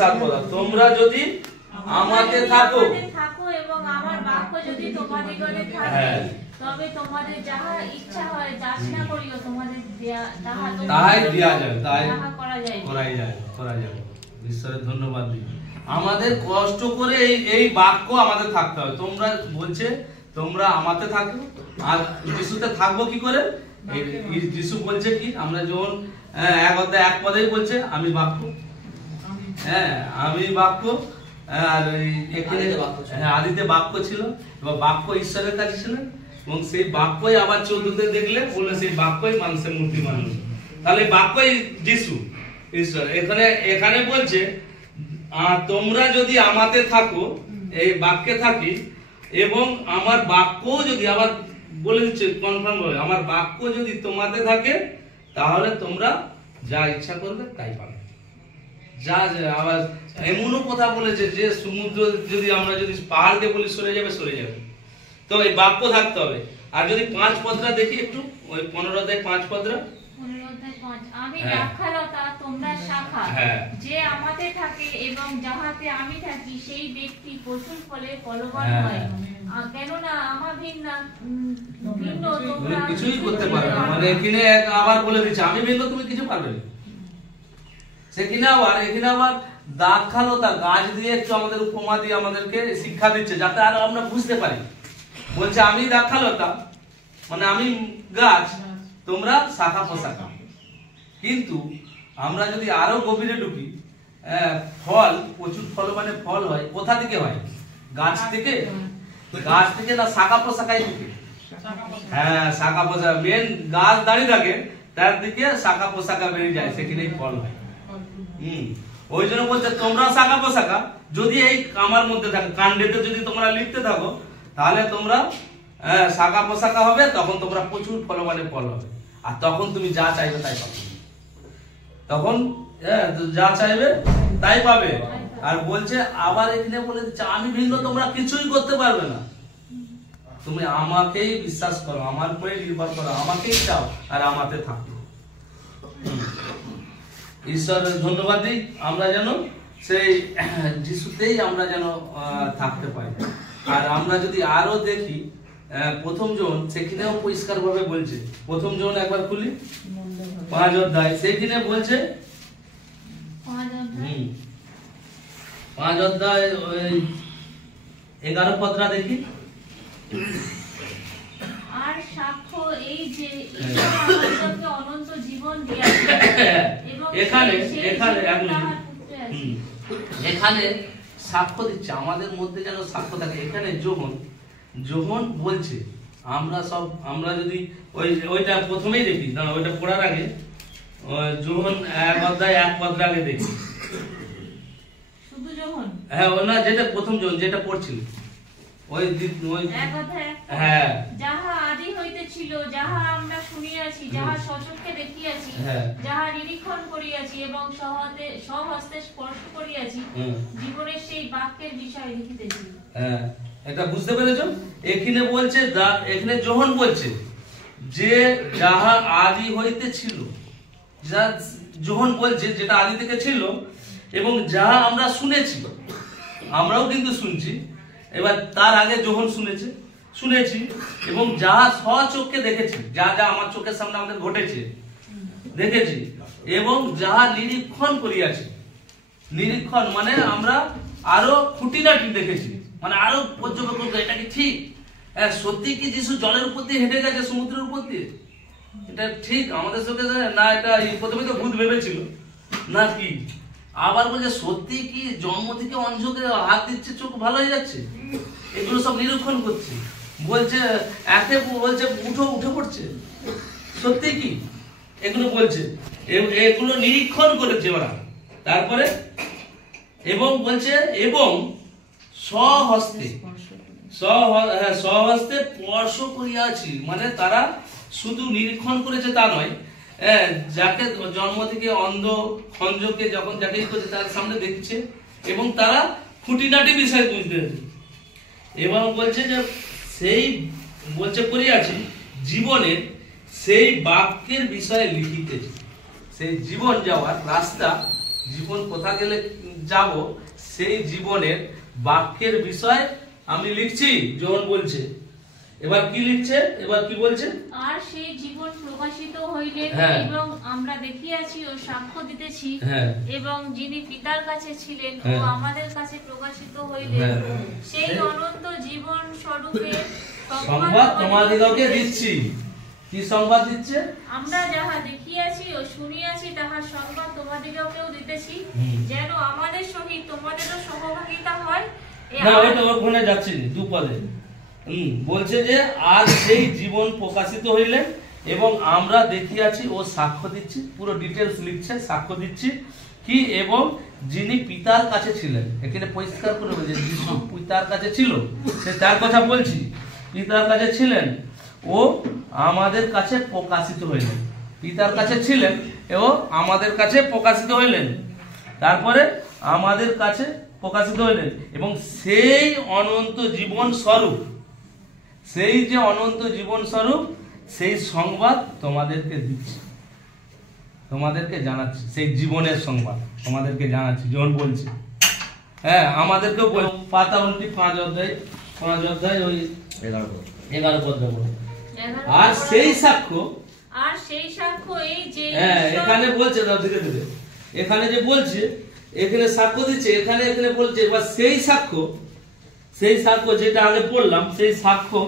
7 পদ। তোমরা যদি আমাতে থাকো এবং আমার বাক্য যদি তোমাদিগতে থাকে, তবে তোমাদের যাহা ইচ্ছা হয় যাচনা করিও, তোমাদের তাহাই দেয়া যাবে, তাহা করা যাবে। ঈশ্বরের ধন্যবাদ দিই। আমাদের কষ্ট করে এই বাক্য আমাদের থাকতে হবে। তোমরা বলছে তোমরা আমাতে থাকো, আর যিশুতে থাকবো কি করে? যিশু বলছে কি, আমরা যখন 1 অধ্যায় 1 পদেই বলছে আমি বাক্য। হ্যাঁ, আমি বাক্য। আর এখানে আদিতে বাক্য ছিল, এবং বাক্য ঈশ্বরের কাছে ছিলেন, এবং সেই বাক্যই আবার 14তে দেখলে বলে সেই বাক্যই মানুষের মূর্তি মানুষ। তাহলে বাক্যই যিশু, ঈশ্বর। এখানে বলছে তোমরা যদি আমাতে থাকো, এই বাক্যে থাকি, এবং আমার বাক্য যদি, আবার বলে দিচ্ছে কনফার্ম ভাবে, আমার বাক্য যদি তোমাতে থাকে, তাহলে তোমরা যা ইচ্ছা করবে তাই পাবে। আবার এমনও কথা বলেছে যে সমুদ্র যদি আমরা যদি পাহাড়কে বলি সরে যাবে, সরে যাবে। তো এই বাক্য থাকতে হবে। আর যদি 5 পদরা দেখি একটু, ওই 15 অধ্যায় 5 পদরা। আমি দ্রাক্ষালতা, তোমরা শাখা, যে আমাতে থাকে এবং যাহাতে আমি থাকি, সেই ব্যক্তি প্রচুর ফলে ফলবান হয়। কেননা আমার ভিন্ন তোমরা কিছুই করতে পারবে না। মানে এখানে আবার বলে দিচ্ছে আমি ভিন্ন, তুমি কিছু পারবে না। সেখানে আবার দাক্ষালতা গাছ দিয়ে একটু আমাদের উপমা দিয়ে আমাদেরকে শিক্ষা দিচ্ছে, যাতে আরো আমরা বুঝতে পারি। বলছে আমি দাক্ষালতা মানে আমি গাছ, তোমরা শাখা পোশাখা। কিন্তু আমরা যদি আরো গভীরে ঢুকি, ফল প্রচুর ফল মানে ফল হয় কোথা থেকে হয়? গাছ থেকে। গাছ থেকে না শাখা পোশাখাই থেকে? হ্যাঁ, শাখা পোশাখা। মেন গাছ দাঁড়িয়ে থাকে, তার দিকে শাখা পোশাখা বেরিয়ে যায়, সেখানেই ফল হয়। ওই জন্য বলছে তোমরা শাখা পোশাখা যদি এই আমার মধ্যে থাকে, কাণ্ডেতে যদি তোমরা লিখতে থাকো, তাহলে তোমরা শাখা পোশাখা হবে, তখন তোমরা প্রচুর ফলবানে ফল হবে। আর তখন তুমি যা চাইবে তাই পাবে। তখন যা চাইবে তাই পাবে। আর বলছে আবার এখানে বলে দিচ্ছে আমি ভিন্ন তোমরা কিছুই করতে পারবে না, তুমি আমাকেই বিশ্বাস করো, আমার উপরে নির্ভর করো, আমাকেই চাও আর আমাতে থাকো। ঈশ্বরের ধন্যবাদ দিই, আমরা যেন সেই যিশুতেই আমরা যেন থাকতে পারি। আর আমরা যদি আরো দেখি প্রথম জন, সেখানেও পরিষ্কার ভাবে বলছে। প্রথম জন একবার খুলি 5 অধ্যায়, সেইখানে বলছে 5 অধ্যায় 11 পদটা দেখি। আর সাক্ষ্য এই যে ঈশ্বর আমাদেরকে অনন্ত জীবন দিয়েছেন এবং এখানে সেই এখানে জীবন তাহার পুত্রে আছে। এখানে সাক্ষ্য দিচ্ছে, আমাদের মধ্যে যেন সাক্ষ্য থাকে। এখানে যোহন বলছে আমরা যদি ওইটা প্রথমেই দেখি, না ওইটা পড়ার আগে যোহন 1 অধ্যায় 1 পদ আগে দেখি। শুধু যোহন? হ্যাঁ, ওই না, যেটা প্রথম যোহন যেটা পড়ছিল ওই 1 অধ্যায় 1 পদ। হ্যাঁ, যাহা আদি হইতে ছিল, যাহা আমরা শুনিয়াছি, যাহা স্বচক্ষে দেখিয়াছি, যাহা নিরীক্ষণ করিয়াছি এবং স্বহস্তে স্পর্শ করিয়াছি, জীবনের সেই বাক্যের বিষয় লিখিতেছি। হ্যাঁ, এটা বুঝতে পেরেছো? এখানে বলছে, এখানে যোহন বলছে যে যাহা আদি হইতে ছিল, যা যোহন বলছে যেটা আদি থেকে ছিল, এবং যাহা আমরা শুনেছি, আমরাও কিন্তু শুনছি। এবার তার আগে যোহন শুনেছি এবং যাহা স্বচক্ষে দেখেছি, যা যা আমার চোখের সামনে আমাদের ঘটেছে দেখেছি, এবং যাহা নিরীক্ষণ করিয়াছি। নিরীক্ষণ মানে আমরা আরো খুঁটিনাটি দেখেছি, মানে আরো পর্যবেক্ষণ, এটা কি ঠিক? সত্যি কি যিশু জলের উপর দিয়ে হেঁটে গেছে, সমুদ্রের উপর দিয়ে? এটা ঠিক আমাদের চোখে না? এটা প্রথমে তো ভূত ভেবেছিল না কি? আবার বলছে সত্যি কি জন্ম থেকে অন্ধকে হাত দিচ্ছে, চোখ ভালো হয়ে যাচ্ছে? এগুলো সব নিরীক্ষণ করছে। বলছে বলছে উঠে পড়ছে, সত্যি কি? এগুলো বলছে, এগুলো নিরীক্ষণ করেছে ওরা। তারপরে এবং বলছে এবং স্বহস্তে স্পর্শ করিয়াছি, মানে তারা শুধু নিরীক্ষণ করেছে তা নয়, যাকে জন্ম থেকে অন্ধ খঞ্জকে যখন যাকে করছে তার সামনে দেখছে এবং তারা খুঁটিনাটি বিষয় বুঝতে পেরেছে। এবং বলছে যে সেই বলছে করিয়াছি জীবনের সেই বাক্যের বিষয়ে লিখিতেছে। সেই জীবন যাওয়ার রাস্তা, জীবন কোথা গেলে যাব, সেই জীবনের বাক্যের বিষয় আমি লিখছি, যোহন বলছে। এবার কি লিখছে, এবার কি বলছে? আর সেই জীবন প্রকাশিত হইলেন এবং আমরা দেখিয়াছি ও সাক্ষ্য দিতেছি, এবং যিনি পিতার কাছে ছিলেন ও আমাদের কাছে প্রকাশিত হইলেন, সেই অনন্ত জীবন স্বরূপে সংবাদ তোমাদিগকে দিচ্ছি। কি সংবাদ দিচ্ছে? আমরা যাহা দেখিয়াছি ও শুনিয়াছি তাহার সংবাদ তোমাদিগকেও দিতেছি, যেন আমাদের সহিত তোমাদেরও সহভাগিতা হয়। না, ওইটা ওখানে যাচ্ছি 2 পদে। বলছে যে আর সেই জীবন প্রকাশিত হইলেন এবং আমরা দেখিয়াছি ও সাক্ষ্য দিচ্ছি। পুরো ডিটেলস লিখছে, সাক্ষ্য দিচ্ছি কি এবং যিনি পিতার কাছে ছিলেন। এখানে পরিষ্কার করে বলছে যিশু পিতার কাছে ছিল, সে তার কথা বলছি, পিতার কাছে ছিলেন ও আমাদের কাছে প্রকাশিত হইলেন। পিতার কাছে ছিলেন এবং আমাদের কাছে প্রকাশিত হইলেন। তারপরে আমাদের কাছে প্রকাশিত হইলেন এবং সেই অনন্ত জীবন স্বরূপ, সেই যে অনন্ত জীবন স্বরূপ, সেই সংবাদ তোমাদেরকে দিচ্ছি, তোমাদেরকে জানাচ্ছি। সেই জীবনের সংবাদ তোমাদেরকে জানাচ্ছি, যখন বলছি। হ্যাঁ, আমাদেরকেও পাতা উল্টি 5 অধ্যায় ওই 11 পদ দেবো। আর সেই সাক্ষ্য এই যে এখানে বলছে, ধীরে ধীরে এখানে যে বলছে এখানে সাক্ষ্য দিচ্ছে, এখানে এখানে বলছে এবার সেই সাক্ষ্য যেটা আগে পড়লাম, সেই সাক্ষ্য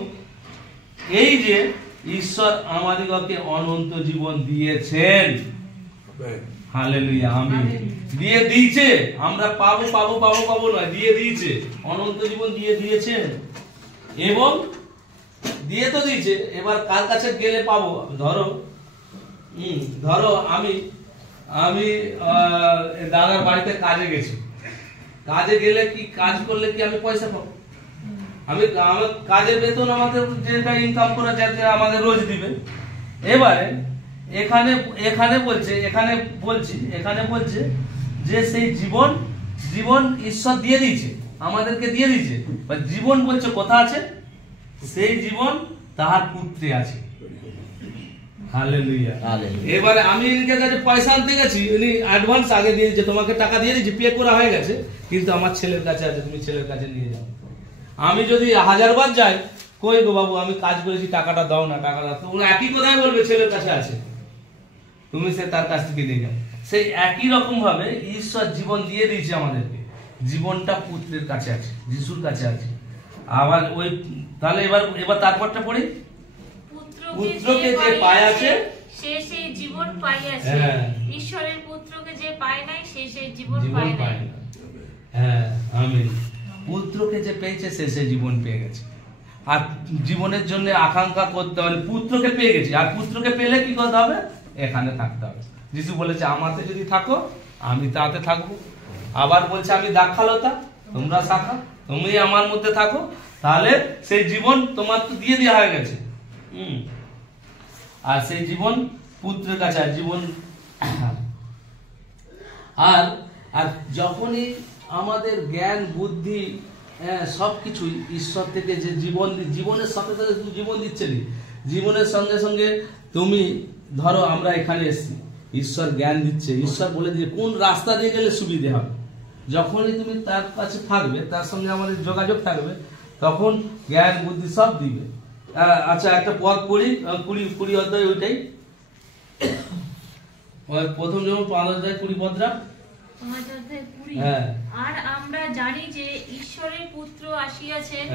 এই যে ঈশ্বর আমাদিগকে অনন্ত জীবন দিয়েছেন। হালেলুয়া, আমিন। দিয়ে দিয়েছে, আমরা পাবো পাবো পাবো পাবো নয়, দিয়ে দিয়েছে, অনন্ত জীবন দিয়ে দিয়েছে এবং দিয়ে তো দিয়েছে। এবার কার কাছে গেলে পাবো? ধরো আমি দাদার বাড়িতে কাজে গেছি, কাজে গেলে কি কাজ করলে কি আমি পয়সা পাবো? আমার কাজের বেতন আমাদের যেটা ইনকাম করে যাতে আমাদের রোজ দিবে। এবারে এখানে বলছে যে সেই জীবন ঈশ্বর দিয়ে দিয়েছে, আমাদেরকে দিয়ে দিয়েছে। জীবন বলছে কোথা আছে? সেই জীবন তাহার পুত্রে আছে। হালেলুয়া। এবারে আমি এর কাছে পয়সা আনতে গেছি, উনি অ্যাডভান্স আগে দিয়েছে, তোমাকে টাকা দিয়ে দিয়েছি, পে করা হয়ে গেছে, কিন্তু আমার ছেলের কাছে আছে, তুমি ছেলের কাছে নিয়ে যাও। আমি যদি 1000 বার যাই, কই গো বাবু আমি কাজ করেছি, টাকাটা দাও না, টাকাটা, তো একই কথাই বলবে, ছেলের কাছে আছে, তুমি সে তার কাছ থেকে নিয়ে যাও। সেই একই রকম ভাবে ঈশ্বর জীবন দিয়ে দিয়েছে আমাদেরকে, জীবনটা পুত্রের কাছে আছে, যিশুর কাছে আছে। আবার ওই তাহলে এবার তারপরটা পড়ি, পুত্রকে যে পাইয়াছে সে সেই জীবন পাইয়াছে, ঈশ্বরের পুত্রকে যে পায় নাই সে সেই জীবন পায় নাই। হ্যাঁ, আমিন। পুত্রকে যে পেয়েছে সে সেই জীবন পেয়ে গেছে। আর জীবনের জন্য আকাঙ্ক্ষা করতে হবে, পুত্রকে পেয়ে গেছি, আর পুত্রকে পেলে কি করতে হবে? এখানে থাকতে হবে। যিশু বলেছে আমাতে যদি থাকো আমি তাতে থাকবো। আবার বলছে আমি দাক্ষালতা, তোমরা শাখা, তুমি আমার মধ্যে থাকো, তাহলে সেই জীবন তোমার তো দিয়ে দেওয়া হয়ে গেছে। আর সেই জীবন পুত্রের কাছে জীবন। আর যখনই আমাদের জ্ঞান বুদ্ধি সবকিছুই ঈশ্বর থেকে যে জীবনের সাথে সাথে জীবন দিচ্ছে, জীবনের সঙ্গে সঙ্গে তুমি ধরো আমরা এখানে এসেছি, ঈশ্বর জ্ঞান দিচ্ছে, ঈশ্বর বলে দিয়ে কোন রাস্তা দিয়ে গেলে সুবিধে হবে। যখনই তুমি তার কাছে থাকবে, তার সঙ্গে আমাদের যোগাযোগ থাকবে, তখন জ্ঞান বুদ্ধি সব দিবে। আচ্ছা, একটা পদ পড়ি, 20 অধ্যায়, ওইটাই প্রথম যেমন 5 অধ্যায় 20 পদরা। আর আমরা জানি যে ঈশ্বরের পুত্র আসিয়াছেন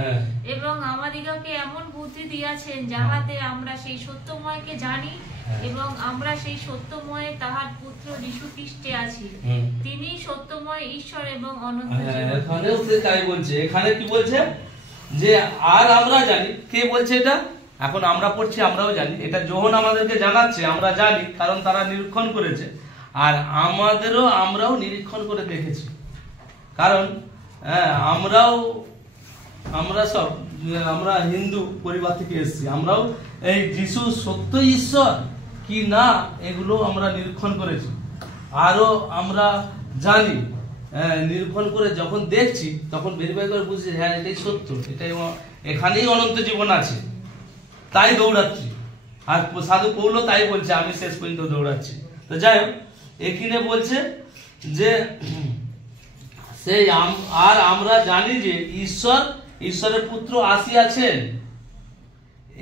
এবং আমাদিগকে এমন বুদ্ধি দিয়াছেন যাহাতে আমরা সেই সত্যময়কে জানি এবং আমরা সেই সত্যময়ে তাহার পুত্র যীশু খ্রিস্টে আছি। তিনি সত্যময় ঈশ্বর এবং অনন্ত জীবন। এখানেও তাই বলছে, এখানে কি বলছে যে আর আমরা জানি। কে বলছে এটা? এখন আমরা পড়ছি, আমরাও জানি। এটা যোহন আমাদেরকে জানাচ্ছে, আমরা জানি, কারণ তারা নিরীক্ষণ করেছে। আর আমরাও নিরীক্ষণ করে দেখেছি, কারণ আমরা হিন্দু পরিবার থেকে এসেছি, আমরাও এই যিশু সত্য ঈশ্বর কি না এগুলো আমরা নিরীক্ষণ করেছি। আরো আমরা জানি, নিরীক্ষণ করে যখন দেখছি তখন ভেরিফাই করে বুঝছি, হ্যাঁ এটাই সত্য, এখানেই অনন্ত জীবন আছে, তাই দৌড়াচ্ছি। আর সাধু পৌল তাই বলছে, আমি শেষ পর্যন্ত দৌড়াচ্ছি। তো যাই হোক, এখানে বলছে যে সেই আর আমরা জানি যে ঈশ্বরের পুত্র আসিয়াছেন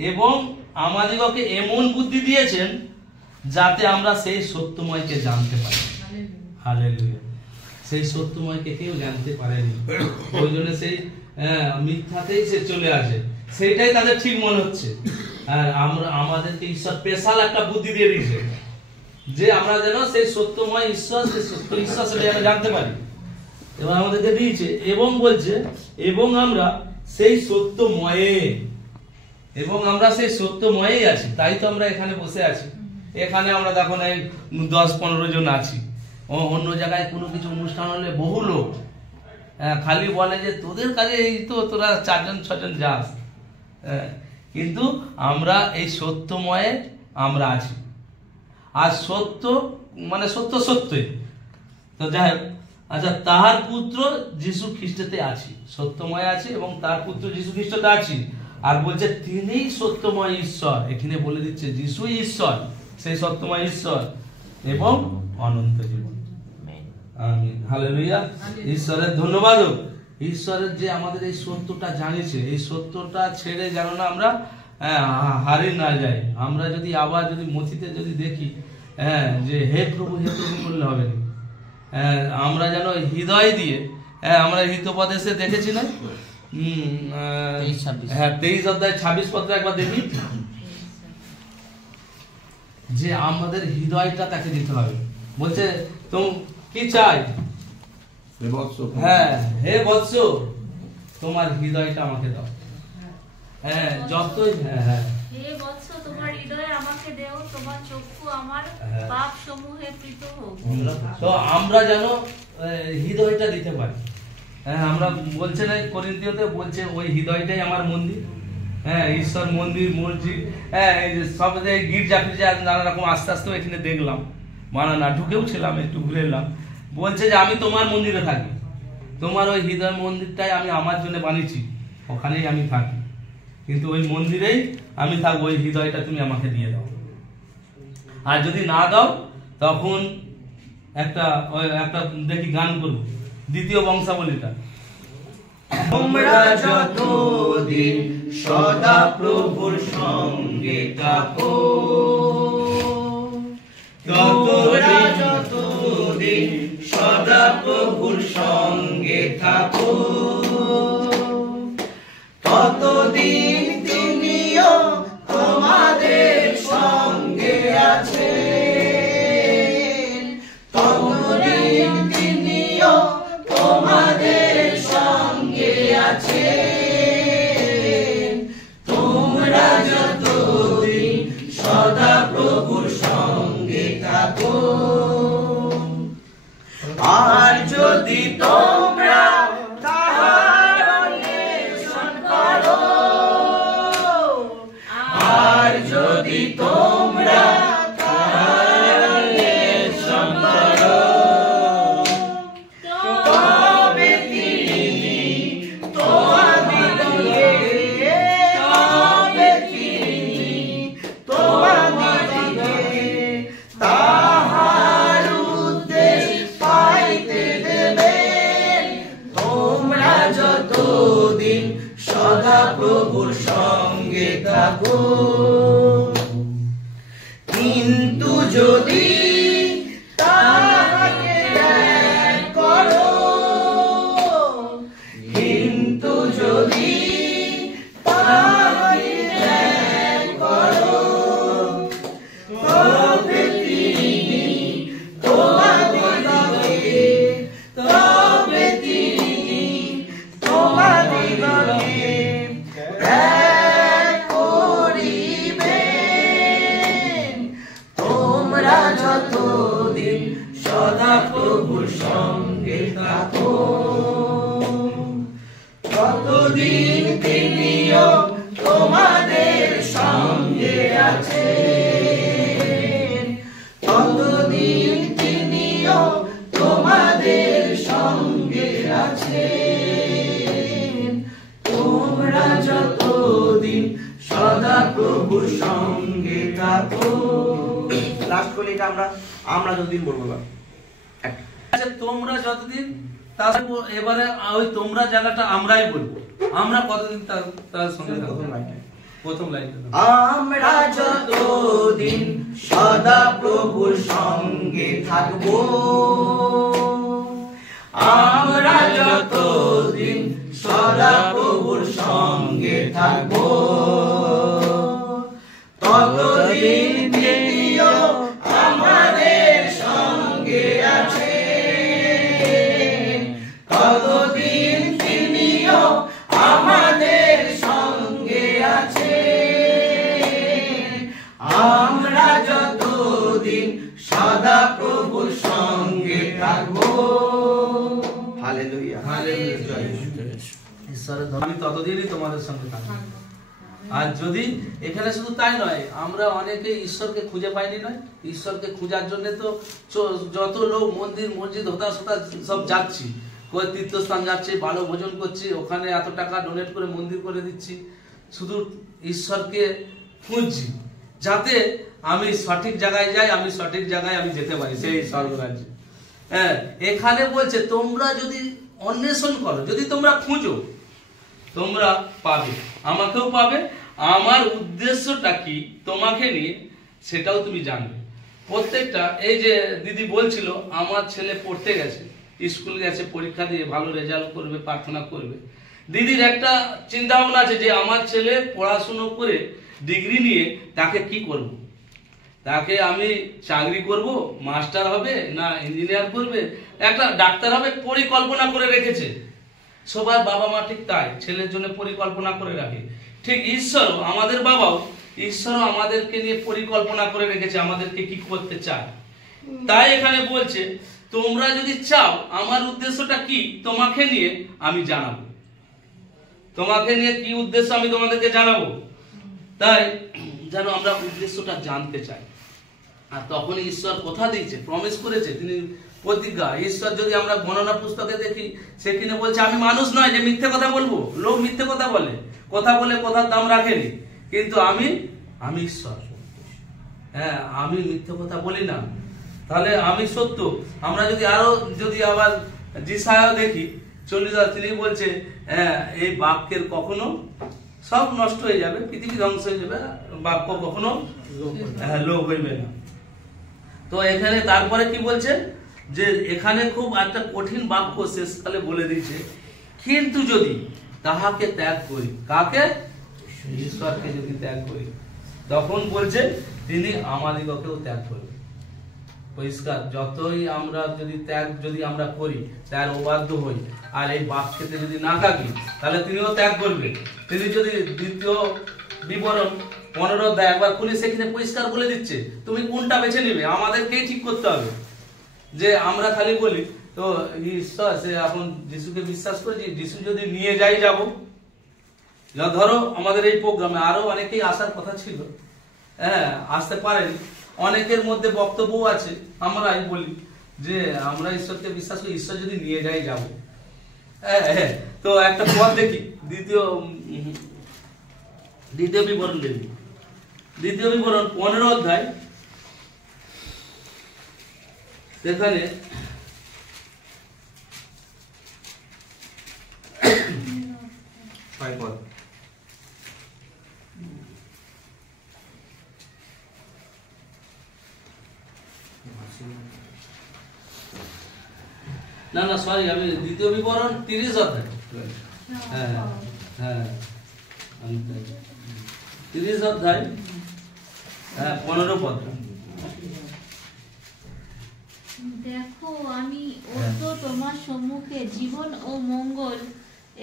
এবং আমাদিগকে এমন বুদ্ধি দিয়েছেন যাতে আমরা সেই সত্যময়কে জানতে পারি। হালেলুয়া। সেই সত্যময়কে কেউ জানতে পারেনি, ওই জন্য সেই মিথ্যাতেই সে চলে আসে, সেইটাই তাদের ঠিক মনে হচ্ছে। আর আমাদেরকে ঈশ্বর স্পেশাল একটা বুদ্ধি দিয়ে দিয়েছে যে আমরা যেন সেই সত্যময় ঈশ্বর, সেই সত্য ঈশ্বর সেটা যেন জানতে পারি। এবার আমাদেরকে দিয়েছে এবং বলছে এবং আমরা সেই সত্যময়ে আছি, তাই তো আমরা এখানে বসে আছি। এখানে আমরা দেখো না 10-15 জন আছি। অন্য জায়গায় কোনো কিছু অনুষ্ঠান হলে বহু লোক, খালি বলে যে তোদের কাজে এই তো তোরা 4-6 জন যাস, কিন্তু আমরা এই সত্যময়ে আমরা আছি। আর সত্য মানে সত্যই তো যাই হোক। আচ্ছা, তাহার পুত্র যীশু খ্রিস্টতে আছি, সত্যময় আছে এবং তার পুত্র যীশু খ্রিস্টতে আছি। আর বলছে তিনি সত্যময় ঈশ্বর, এখানে বলে দিচ্ছে যীশু ঈশ্বর, সেই সত্যময় ঈশ্বর এবং অনন্ত জীবন। আমিন, হালেলুয়া। ঈশ্বরের ধন্যবাদ হোক, ঈশ্বরের যে আমাদের এই সত্যটা জানিয়েছে, এই সত্যটা ছেড়ে যেন না আমরা হারিয়ে না যাই। আমরা যদি আবার মথিতে যদি দেখি যে হে প্রভু বললে হবে না, আমরা যেন হৃদয় দিয়ে, আমরা হিতোপদেশে দেখেছি না, 23 অধ্যায় 26 পত্র একবার দেখি, যে আমাদের হৃদয়টা তাকে দিতে হবে। বলছে তো কি চাই, হ্যাঁ হে বৎস তোমার হৃদয়টা আমাকে দাও। যতই হে বৎস তোমার হৃদয় আমাকে দেও, তোমার চক্ষু আমার পাপ সমূহে প্রীত হোক। তো আমরা যেন হৃদয়টা দিতে পারি। আমরা বলছে না করিন্থীয়তে, বলছে ওই হৃদয়টাই আমার মন্দির। ঈশ্বর মন্দির, মসজিদ, এই যে সব গির্জা ফির্জা নানা রকম আস্তে আস্তে এখানে দেখলাম, না ঢুকেও ছিলাম, একটু ঘুরে এলাম। বলছে যে আমি তোমার মন্দিরে থাকি, তোমার ওই হৃদয় মন্দিরটাই আমি আমার জন্য বানিয়েছি, ওখানেই আমি থাকি, কিন্তু ওই মন্দিরেই আমি থাকবো, ওই হৃদয়টা তুমি আমাকে দিয়ে দাও। আর যদি না দাও তখন একটা দেখি গান করবো, 2 বংশাবলীটা। তোমরা যতদিন সদা প্রভুর সঙ্গে থাকো, তোমরা যতদিন সদা প্রভুর সঙ্গে থাকো, ততদিন তিনিও তোমাদের সঙ্গে আছেন, ততদিন তিনিও তোমাদের সঙ্গে আছেন। তোমরা যতদিন সদা প্রভুর সঙ্গে থাকো, আর যদি তোমরা তাহার অন্বেষণ করো, আর যদি তোমরা তাহার অন্বেষণ করো, তবে তিনি তোমাদিগকে, তবে তিনি তোমাদিগকে তাহার উদ্দেশ পাইতে দেবেন। তোমরা যতদিন সদা প্রভুর সঙ্গে থাকো, কিন্তু যদি তাহাকে ত্যাগ করো, কিন্তু যদি তাহাকে ত্যাগ করো, তবে তিনি তোমাদিগকে, তবে তিনি তোমাদিগকে ত্যাগ করিবেন। তোমরা যতদিন সদা প্রভুর সঙ্গে থাকো, ততদিন তিনিও তোমাদের সঙ্গে আছেন, ততদিন তিনিও তোমাদের সঙ্গে আছেন। তোমরা যতদিন সদা প্রভুর সঙ্গে থাকো। লাস্ট বলি এটা আমরা যতদিন বলবো না, তোমরা যতদিন, এবারে ওই তোমরা জায়গাটা আমরাই বলবো, আমরা কতদিন তার সঙ্গে থাকবো। প্রথম লাইন, আমরা যতদিন সদা প্রভুর সঙ্গে থাকবো, আমরা যতদিন সদা প্রভুর সঙ্গে থাকবো, ততদিন তিনিও আমাদের সঙ্গে আছেন, ততদিন তিনিও আমাদের সঙ্গে আছেন। আমরা যতদিন সদা প্রভুর সঙ্গে থাকবো। Hallelujah, hallelujah. ঈশ্বরের আমি ততদিনই তোমাদের সঙ্গে থাকবো। আর যদি এখানে শুধু তাই নয়, আমরা অনেকে ঈশ্বরকে খুঁজে পাইনি নয়, ঈশ্বরকে খোঁজার জন্য তো যত লোক মন্দির মসজিদ হতাশ সব যাচ্ছি, কোন তীর্থস্থান যাচ্ছি, ভালো ভোজন করছি, ওখানে এত টাকা ডোনেট করে মন্দির করে দিচ্ছি, শুধু ঈশ্বরকে খুঁজছি যাতে আমি সঠিক জায়গায় যাই, আমি সঠিক জায়গায় আমি যেতে পারি, সেই স্বর্গরাজ্যে। হ্যাঁ, এখানে বলছে তোমরা যদি অন্বেষণ করো, যদি তোমরা খুঁজো, তোমরা পাবে, আমাকেও পাবে। আমার উদ্দেশ্যটা কি তোমাকে নিয়ে সেটাও তুমি জানবে। প্রত্যেকটা, এই যে দিদি বলছিল আমার ছেলে পড়তে গেছে, স্কুল গেছে, পরীক্ষা দিয়ে ভালো রেজাল্ট করবে, প্রার্থনা করবে। দিদির একটা চিন্তা ভাবনা আছে যে আমার ছেলে পড়াশুনো করে ডিগ্রি নিয়ে তাকে কি করব, তাকে আমি চাকরি করব, মাস্টার হবে না ইঞ্জিনিয়ার করবে, একটা ডাক্তার হবে, পরিকল্পনা করে রেখেছে। সবার বাবা মা ঠিক তাই, ছেলের জন্য পরিকল্পনা করে রাখে। ঠিক ঈশ্বরও, আমাদের বাবাও, ঈশ্বরও আমাদেরকে নিয়ে পরিকল্পনা করে রেখেছে, আমাদেরকে কি করতে চায়। তাই এখানে বলছে তোমরা যদি চাও, আমার উদ্দেশ্যটা কি তোমাকে নিয়ে আমি জানাবো, তোমাকে নিয়ে কি উদ্দেশ্য আমি তোমাদেরকে জানাবো। তাই যেন আমরা উদ্দেশ্যটা জানতে চাই। আর তখন ঈশ্বর কথা দিয়েছে, প্রমিস করেছে, তিনি প্রতিজ্ঞা। ঈশ্বর যদি আমরা গণনা পুস্তকে দেখি, সেখানে বলছে আমি মানুষ নয় যে মিথ্যে কথা বলবো। লোক মিথ্যে কথা বলে, কথা বলে কথার দাম রাখেনি, কিন্তু আমি ঈশ্বর। হ্যাঁ, আমি মিথ্যে কথা বলি না, তাহলে আমি সত্য। আমরা যদি আবার জিসায়া দেখি 40, তিনি বলছে হ্যাঁ এই বাক্যের কখনো সব নষ্ট হয়ে যাবে, পৃথিবী ধ্বংস হয়ে যাবে, বাক্য কখনো লোভ হইবে না। তো এখানে তারপরে কি বলছে যে এখানে খুব একটা কঠিন বাক্য শেষকালে বলে দিয়েছে, কিন্তু যদি তাহাকে ত্যাগ করি, কাকে? ঈশ্বরকে যদি ত্যাগ করি, তখন বলছে তিনি আমাদিগকেও ত্যাগ করবেন। পরিষ্কার, যতই আমরা যদি আমরা করি, তার অবাধ্য হই, আর এই বাক্যেতে যদি না থাকি, তাহলে তিনিও ত্যাগ করবেন। তিনি যদি 2 বিবরণ 15 অধ্যায় একবার খুলে, সেখানে পরিষ্কার বলে দিচ্ছে তুমি কোনটা বেছে নিবে, আমাদেরকেই ঠিক করতে হবে। যে আমরা খালি বলি তো ঈশ্বর, সে এখন যিশুকে বিশ্বাস করেছি, যিশু যদি নিয়ে যাব। ধরো আমাদের এই প্রোগ্রামে আরো অনেকেই আসার কথা ছিল, হ্যাঁ আসতে পারেনি, অনেকের মধ্যে বক্তব্য আছে, আমরাই বলি যে আমরা ঈশ্বরকে বিশ্বাস করি, ঈশ্বর যদি নিয়ে যাব। হ্যাঁ, তো একটা পদ দেখি, দ্বিতীয় বিবরণ দেখি, দ্বিতীয় বিবরণ 15 অধ্যায়, সেখানে না সরি, আমি দ্বিতীয় বিবরণ 30 অধ্যায়, হ্যাঁ 30 অধ্যায়, 15 পদ। দেখো আমি অদ্য তোমার সম্মুখে জীবন ও মঙ্গল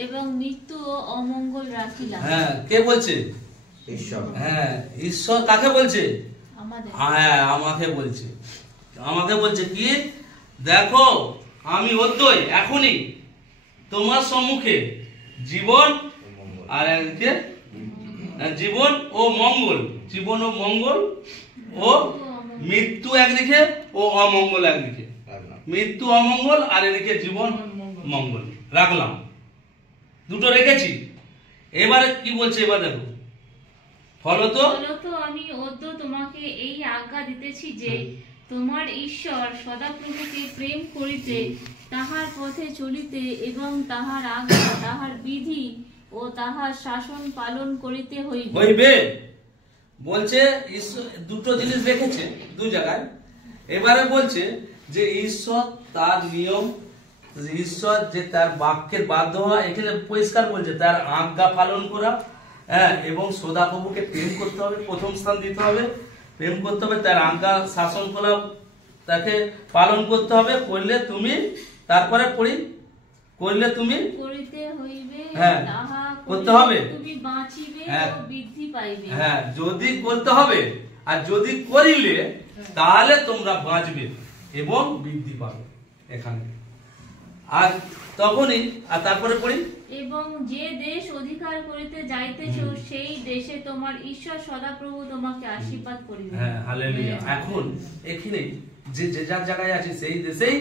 এবং মৃত্যু ও অমঙ্গল রাখিলাম। হ্যাঁ, কে বলছে? ঈশ্বর। হ্যাঁ, ঈশ্বর কাকে বলছে? আমাদের। হ্যাঁ, আমাকে বলছে কি, দেখো আমি অদ্যই এখনই তোমার সম্মুখে জীবন আর একদিকে জীবন ও মঙ্গল, জীবন ও মঙ্গল ও মৃত্যু একদিকে ও অমঙ্গল একদিকে, মৃত্যু অমঙ্গল আর এদিকে জীবন মঙ্গল রাখলাম, দুটো রেখেছি। এবারে কি বলছে, এবার দেখো, ফলত আমি অদ্য তোমাকে এই আজ্ঞা দিতেছি যে তোমার ঈশ্বর সদাপ্রভুকে প্রেম করিতে, তাহার পথে চলিতে এবং তাহার আজ্ঞা, তাহার বিধি ও তাহার শাসন পালন করিতে হইবে। বলছে দুটো জিনিস রেখেছে 2 জায়গায়। এবারে বলছে যে ঈশ্বর তার নিয়ম, ঈশ্বর যে তার বাক্যের বাধ্য হওয়া, এখানে পরিষ্কার বলছে তার আজ্ঞা পালন করা, হ্যাঁ, এবং সদাপ্রভুকে প্রেম করতে হবে, প্রথম স্থান দিতে হবে, প্রেম করতে হবে, তার আজ্ঞা শাসন করা তাকে পালন করতে হবে। করলে তুমি, তারপরে করলে তুমি করিতে হইবে, হ্যাঁ করতে হবে, তুমি বাঁচিবে ও বৃদ্ধি পাইবে। হ্যাঁ, যদি করতে হবে আর যদি করিলে তাহলে তোমরা বাঁচবে এবং বৃদ্ধি পাবে। এখানে আর তখনই, আর তারপরে পড়ি, এবং যে দেশ অধিকার করিতে যাইতেছ সেই দেশে তোমার ঈশ্বর সদাপ্রভু তোমাকে আশীর্বাদ করিবে। হ্যাঁ, হালেলুয়া। এখন এখানে যে যার জায়গায় আছে সেই দেশেই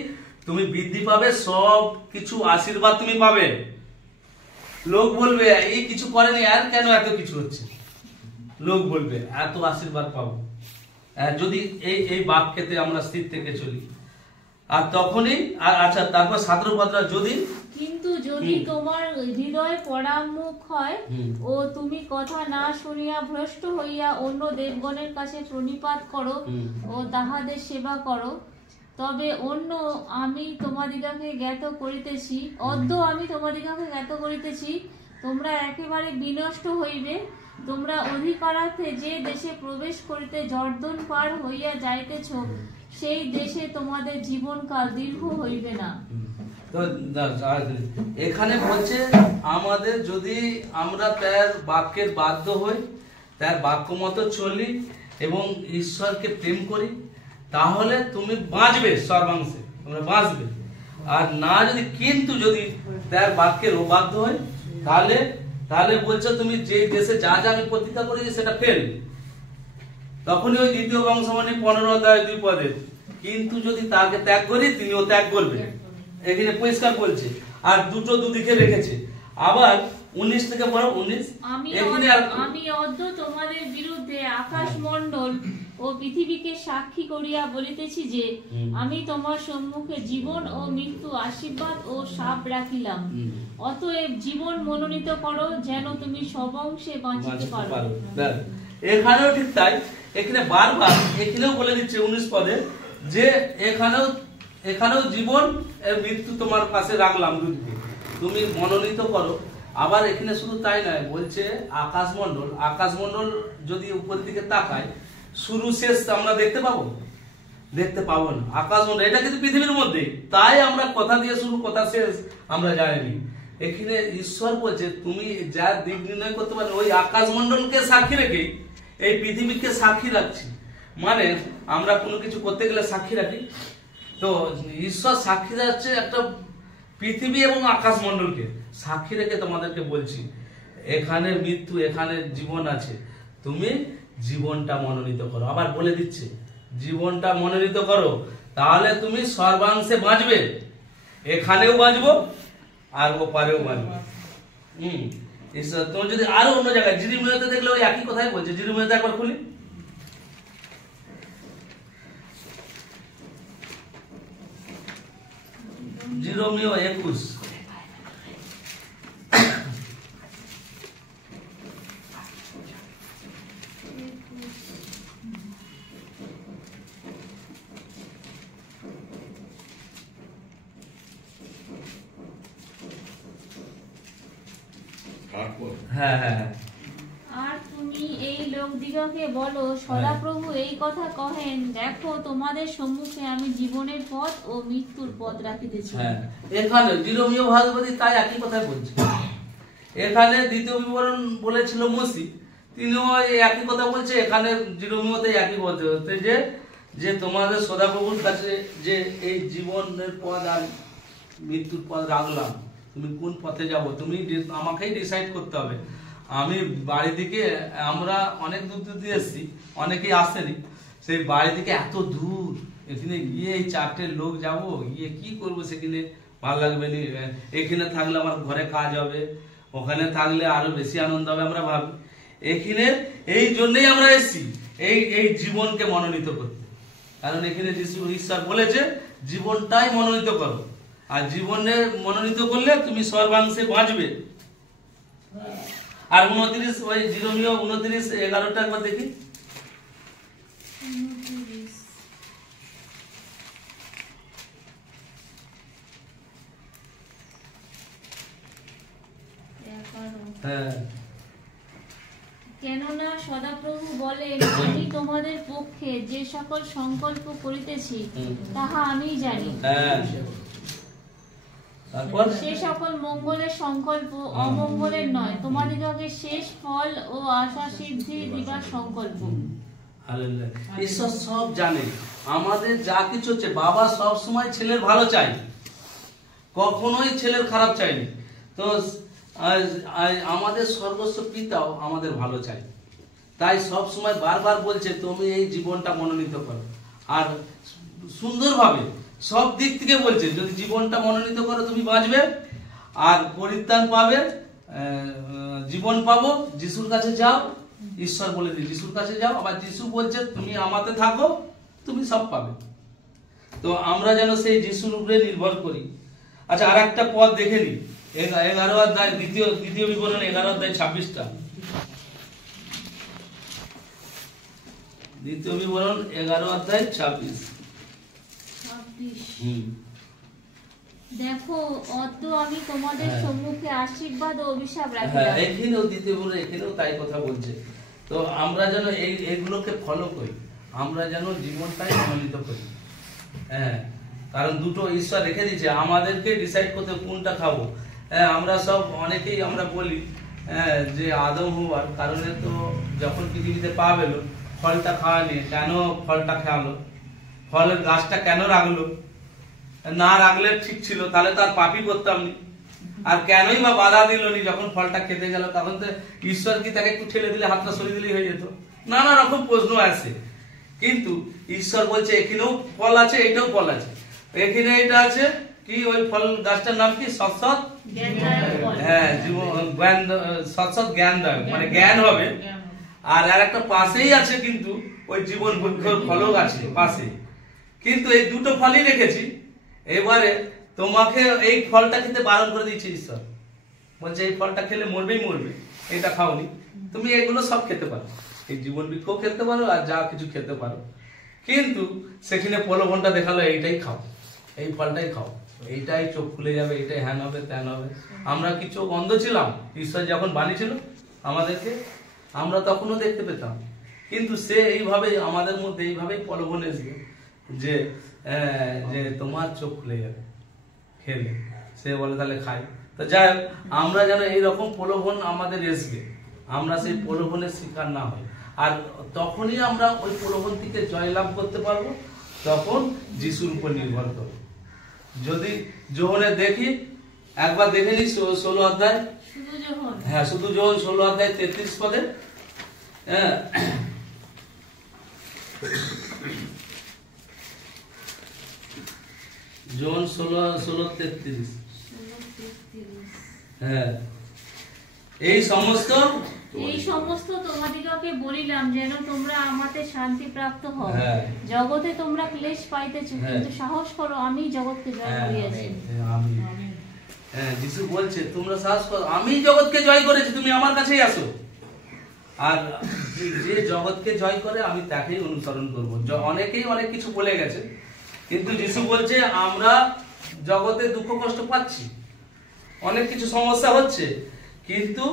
তুমি বৃদ্ধি পাবে, সব কিছু আশীর্বাদ তুমি পাবে। লোক বলবে এই কিছু করেনি, আর কেন এত কিছু হচ্ছে, লোক বলবে এত আশীর্বাদ পাবো যদি এই বাক্যেতে আমরা স্থির থেকে চলি। আর তখনই, আর আচ্ছা, তারপর 17 পদরা, যদি কিন্তু যদি তোমার হৃদয় পরামুখ হয় ও তুমি কথা না শুনিয়া ভ্রষ্ট হইয়া অন্য দেবগণের কাছে প্রণিপাত করো ও তাহাদের সেবা করো, তবে আমি তোমাদিগকে জ্ঞাত করিতেছি তোমরা একেবারে বিনষ্ট হইবে। তোমরা অধিকারার্থে যে দেশে প্রবেশ করিতে জর্দন পার হইয়া যাইতেছ, সেই দেশে তোমাদের জীবনকাল দীর্ঘ হইবে না। তো এখানে বলছে আমাদের যদি আমরা তার বাক্যের বাধ্য হই, তার বাক্য মতো চলি এবং ঈশ্বরকে প্রেম করি, তাহলে তুমি বাঁচবে, সর্বাংশে তোমরা বাঁচবে। আর না যদি কিন্তু যদি তার বাক্যের অবাধ্য হয়, তাহলে বলছে তুমি যে দেশে যা যা আমি প্রতিজ্ঞা করেছি সেটা ফেল। তখনই ওই 2 বংশবাণী 15 অধ্যায় 2 পদে, কিন্তু যদি তাকে ত্যাগ করি তিনিও ত্যাগ করবে, এখানে পরিষ্কার বলছে। আর দুদিকে রেখেছে। আবার 19 থেকে বলো 19, আমি অদ্য তোমাদের বিরুদ্ধে আকাশমণ্ডল ও পৃথিবীকে সাক্ষী করিয়া বলিতেছি যে আমি তোমার সম্মুখে জীবন ও মৃত্যু, আশীর্বাদ ও শাপ রাখিলাম। অতএব জীবন মনোনীত করো, যেন তুমি সবংশে বাঁচিতে পারো। এখানেও ঠিক তাই, এখানে বারবার এখানেও বলে দিচ্ছে 19 পদে যে এখানেও জীবন মৃত্যু তোমার পাশে রাখলাম, দুদিকে তুমি মনোনীত করো। আবার এখানে শুধু তাই নয়, বলছে আকাশমণ্ডল যদি উপরের দিকে তাকায়, শুরু শেষ আমরা দেখতে পাবো না। আকাশমণ্ডল এটা কিন্তু পৃথিবীর মধ্যে, তাই আমরা কথা দিয়ে শুরু কথা শেষ আমরা জানি। এখানে ঈশ্বর বলছে তুমি যা দিক নির্ণয় করতে পারো, ওই আকাশমণ্ডলকে সাক্ষী রেখে এই পৃথিবীকে সাক্ষী রাখছি। মানে আমরা কোনো কিছু করতে গেলে সাক্ষী রাখি, তো ঈশ্বর সাক্ষী রাখছে একটা পৃথিবী এবং আকাশমণ্ডলকে সাক্ষী রেখে তোমাদেরকে বলছি এখানে মৃত্যু, এখানে জীবন আছে, তুমি জীবনটা মনোনীত করো। আবার বলে দিচ্ছে জীবনটা মনোনীত করো, তাহলে তুমি সর্বাংশে বাঁচবে, এখানেও বাঁচবো আর ওপারেও বাঁচবো। তোমার যদি আরো অন্য জায়গায় জিরিমিয়াতে দেখলে ওই একই কথাই বলছে। জিরিমিয়াতে একবার খুলি, জিরোমিও 21, আর তুমি এই লোকদিগকে বলো, সদাপ্রভু এই কথা কহেন, দেখো তোমাদের সম্মুখে আমি জীবনের পথ ও মৃত্যুর পথ রাখিতেছি। এখানে জিরোমিও ভাগবতী তাই একই কথাই বলছে। এখানে দ্বিতীয় বিবরণ বলেছিল মসি, তিনিও একই কথা বলছে। এখানে জিরোমিওতে একই বলতে হচ্ছে যে তোমাদের সদাপ্রভুর কাছে যে এই জীবনের পথ আর মৃত্যুর পথ রাখলাম, তুমি কোন পথে যাবো তুমি আমাকেই ডিসাইড করতে হবে। আমি বাড়ি থেকে, আমরা অনেক দূর দিয়ে এসেছি, অনেকেই আসেনি, সেই বাড়ি থেকে এত দূর, এখানে গিয়ে এই 4টে লোক যাব, গিয়ে কি করবো, সেখানে ভালো লাগবে না। এখানে থাকলে আমার ঘরে কাজ হবে, ওখানে থাকলে আরো বেশি আনন্দ হবে, আমরা ভাবি। এখানে এই জন্যই আমরা এসেছি এই জীবনকে মনোনীত করতে, কারণ এখানে ঈশ্বর বলেছে জীবনটাই মনোনীত করো, আর জীবনে মনোনীত করলে তুমি সর্বাংশে বাঁচবে। আর 29, ওই জিরোমিও 29, 11টা একবার দেখি। কেননা সদাপ্রভু বলেন, আমি তোমাদের পক্ষে যে সকল সংকল্প করিতেছি তাহা আমি জানি, সে সকল মঙ্গলের সংকল্প, অমঙ্গলের নয়, তোমাদিগকে শেষ ফল ও আশা সিদ্ধি দিবার সংকল্প। ঈশ্বর সব জানে, আমাদের যা কিছু হচ্ছে, বাবা সব সময় ছেলের ভালো চাই, কখনোই ছেলের খারাপ চাইনি। তো আমাদের সর্বস্ব পিতাও আমাদের ভালো চাই, তাই সব সময় বারবার বলছে তুমি এই জীবনটা মনোনীত করো। আর সুন্দরভাবে সব দিক থেকে বলছে যদি জীবনটা মনোনীত করো তুমি বাঁচবে, আর পরিত্রাণ পাবে, জীবন পাবো। যিশুর কাছে যাও, ঈশ্বর বলে দিই যিশুর কাছে যাও। আবার যিশু বলছে তুমি আমাতে থাকো, তুমি সব পাবে। তো আমরা যেন সেই যিশুর উপরে নির্ভর করি। আচ্ছা, আর একটা পদ দেখে নি, 11 অধ্যায় দ্বিতীয় বিবরণ 11 অধ্যায় 26টা, দ্বিতীয় বিবরণ 11 অধ্যায় 26। দেখো, অদ্য আমি তোমাদের সম্মুখে আশীর্বাদ ও অভিশাপ হ্যাঁ, রাখিলাম। এখানেও দ্বিতীয় বিবরণ এখানেও তাই কথা বলছে। তো আমরা যেন এইগুলোকে ফলো করি, আমরা যেন জীবনটাই সম্মিলিত করি। হ্যাঁ, কারণ দুটো ঈশ্বর রেখে দিয়েছে, আমাদেরকে ডিসাইড করতে কোনটা খাবো। হ্যাঁ, আমরা সব অনেকেই আমরা বলি যে আদম হওয়ার কারণে তো যখন পৃথিবীতে পা পেলো, ফলটা খাওয়া নিয়ে, কেন ফলটা খাওয়ালো, ফলের গাছটা কেন রাখলো, না রাখলে ঠিক ছিল, তাহলে তো আর পাপই করতাম নি। আর কেনই বা বাধা দিল নি যখন ফলটা খেতে গেল, তখন তো ঈশ্বর কি তাকে একটু ঠেলে দিলে, হাতটা সরিয়ে দিলেই হয়ে যেত? নানা রকম প্রশ্ন আছে। কিন্তু ঈশ্বর বলছে এখানেও ফল আছে, এটাও ফল আছে। এখানে এটা আছে কি, ওই ফল গাছটার নাম কি? সৎসৎ হ্যাঁ জ্ঞান, সৎসৎ জ্ঞানদায়ক, মানে জ্ঞান হবে। আর একটা পাশেই আছে কিন্তু ওই জীবন বৃক্ষর ফলও আছে পাশে। কিন্তু এই দুটো ফলই রেখেছি, এবারে তোমাকে এই ফলটা খেতে বারণ করে দিয়েছে ঈশ্বর। বলছে এই ফলটা খেলে মরবেই মরবে, এটা খাওনি। তুমি এগুলো সব খেতে পারো, এই জীবন বৃক্ষ খেতে পারো আর যা কিছু খেতে পারো, কিন্তু সেখানে প্রলোভনটা দেখালো এইটাই খাও, এই ফলটাই খাও, এইটাই চোখ খুলে যাবে, এইটাই হ্যান হবে ত্যান হবে। আমরা কি চোখ অন্ধ ছিলাম? ঈশ্বর যখন বানিয়েছিল আমাদেরকে, আমরা তখনও দেখতে পেতাম। কিন্তু সে এইভাবে আমাদের মধ্যে এইভাবেই প্রলোভন আসবে যে তোমার চোখ খুলে যাবে খেলে। সে বলে তাহলে খাই। তো যাই হোক, আমরা যেন এইরকম প্রলোভন আমাদের আসবে, আমরা সেই প্রলোভনের শিকার না হই। আর তখনই আমরা ওই প্রলোভন থেকে জয়লাভ করতে পারবো, তখন যিশুর উপর নির্ভর করবো। যদি যোহনে দেখি, একবার দেখে নি 16 অধ্যায়, হ্যাঁ শুধু যোহন 16 অধ্যায় 33 পদে। হ্যাঁ, যোহন 16:33। হ্যাঁ, এই সমস্ত তোমাদিগকে বলিলাম যেন তোমরা আমাতে শান্তি প্রাপ্ত হও। জগতে তোমরা ক্লেশ পাইতেছ, কিন্তু সাহস করো, আমি জগৎকে জয় করিয়াছি। যিশু বলছে তোমরা সাহস করো, আমি জগৎকে জয় করেছি, তুমি আমার কাছেই আসো। আর যে জগৎকে জয় করে আমি তাকেই অনুসরণ করব। অনেকেই অনেক কিছু বলে গেছে, কিন্তু যিশু বলছে আমরা জগতে দুঃখ কষ্ট পাচ্ছি, অনেক কিছু সমস্যা হচ্ছে, কিন্তু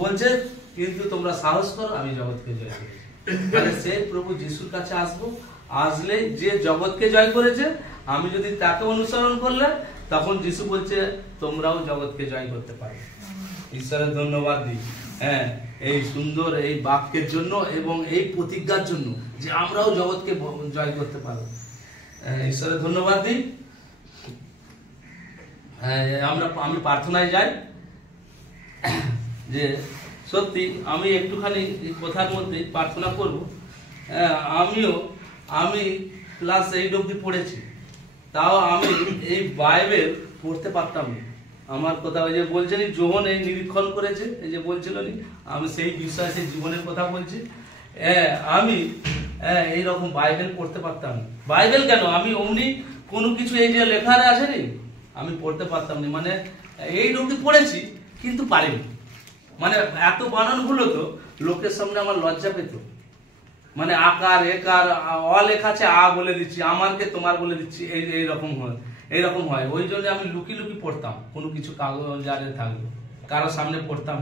বলছে কিন্তু তোমরা সাহস করো, আমি জগৎকে জয় করেছি। মানে সে প্রভু যিশুর কাছে আসবো, আসলে যে জগৎকে জয় করেছে, আমি যদি তাকে অনুসরণ করলে, তখন যিশু বলছে তোমরাও জগৎকে জয় করতে পারবে। ঈশ্বরের ধন্যবাদ দিই, হ্যাঁ, এই সুন্দর এই বাক্যের জন্য এবং এই প্রতিজ্ঞার জন্য যে আমরাও জগৎকে জয় করতে পারবো। ঈশ্বরের ধন্যবাদ দিই। আমি প্রার্থনায় যাই যে সত্যি আমি একটুখানি কথার মধ্যে প্রার্থনা করব। আমি ক্লাস 8 অবধি পড়েছি, তাও আমি এই বাইবেল পড়তে পারতাম না। আমার কথা ওই যে বলছেন যোহন এই নিরীক্ষণ করেছে, এই যে বলছিল আমি সেই বিষয়ে সেই জীবনের কথা বলছি। আমি এইরকম বাইবেল পড়তে পারতাম না। বাইবেল কেন, আমি অমনি কোনো কিছু এই যে লেখা আসেনি, আমি পড়তে পারতাম না। মানে এই অবধি পড়েছি কিন্তু পারিনি। মানে এত বানান ভুলো তো লোকের সামনে আমার লজ্জা পেত। মানে আকার একার অ লেখা আছে, আ বলে দিচ্ছি, আমারকে তোমার বলে দিচ্ছি, এইরকম হয়। ওই জন্য আমি লুকি লুকি পড়তাম, কোনো কিছু কাগজ আরে থাকলো, কারোর সামনে পড়তাম,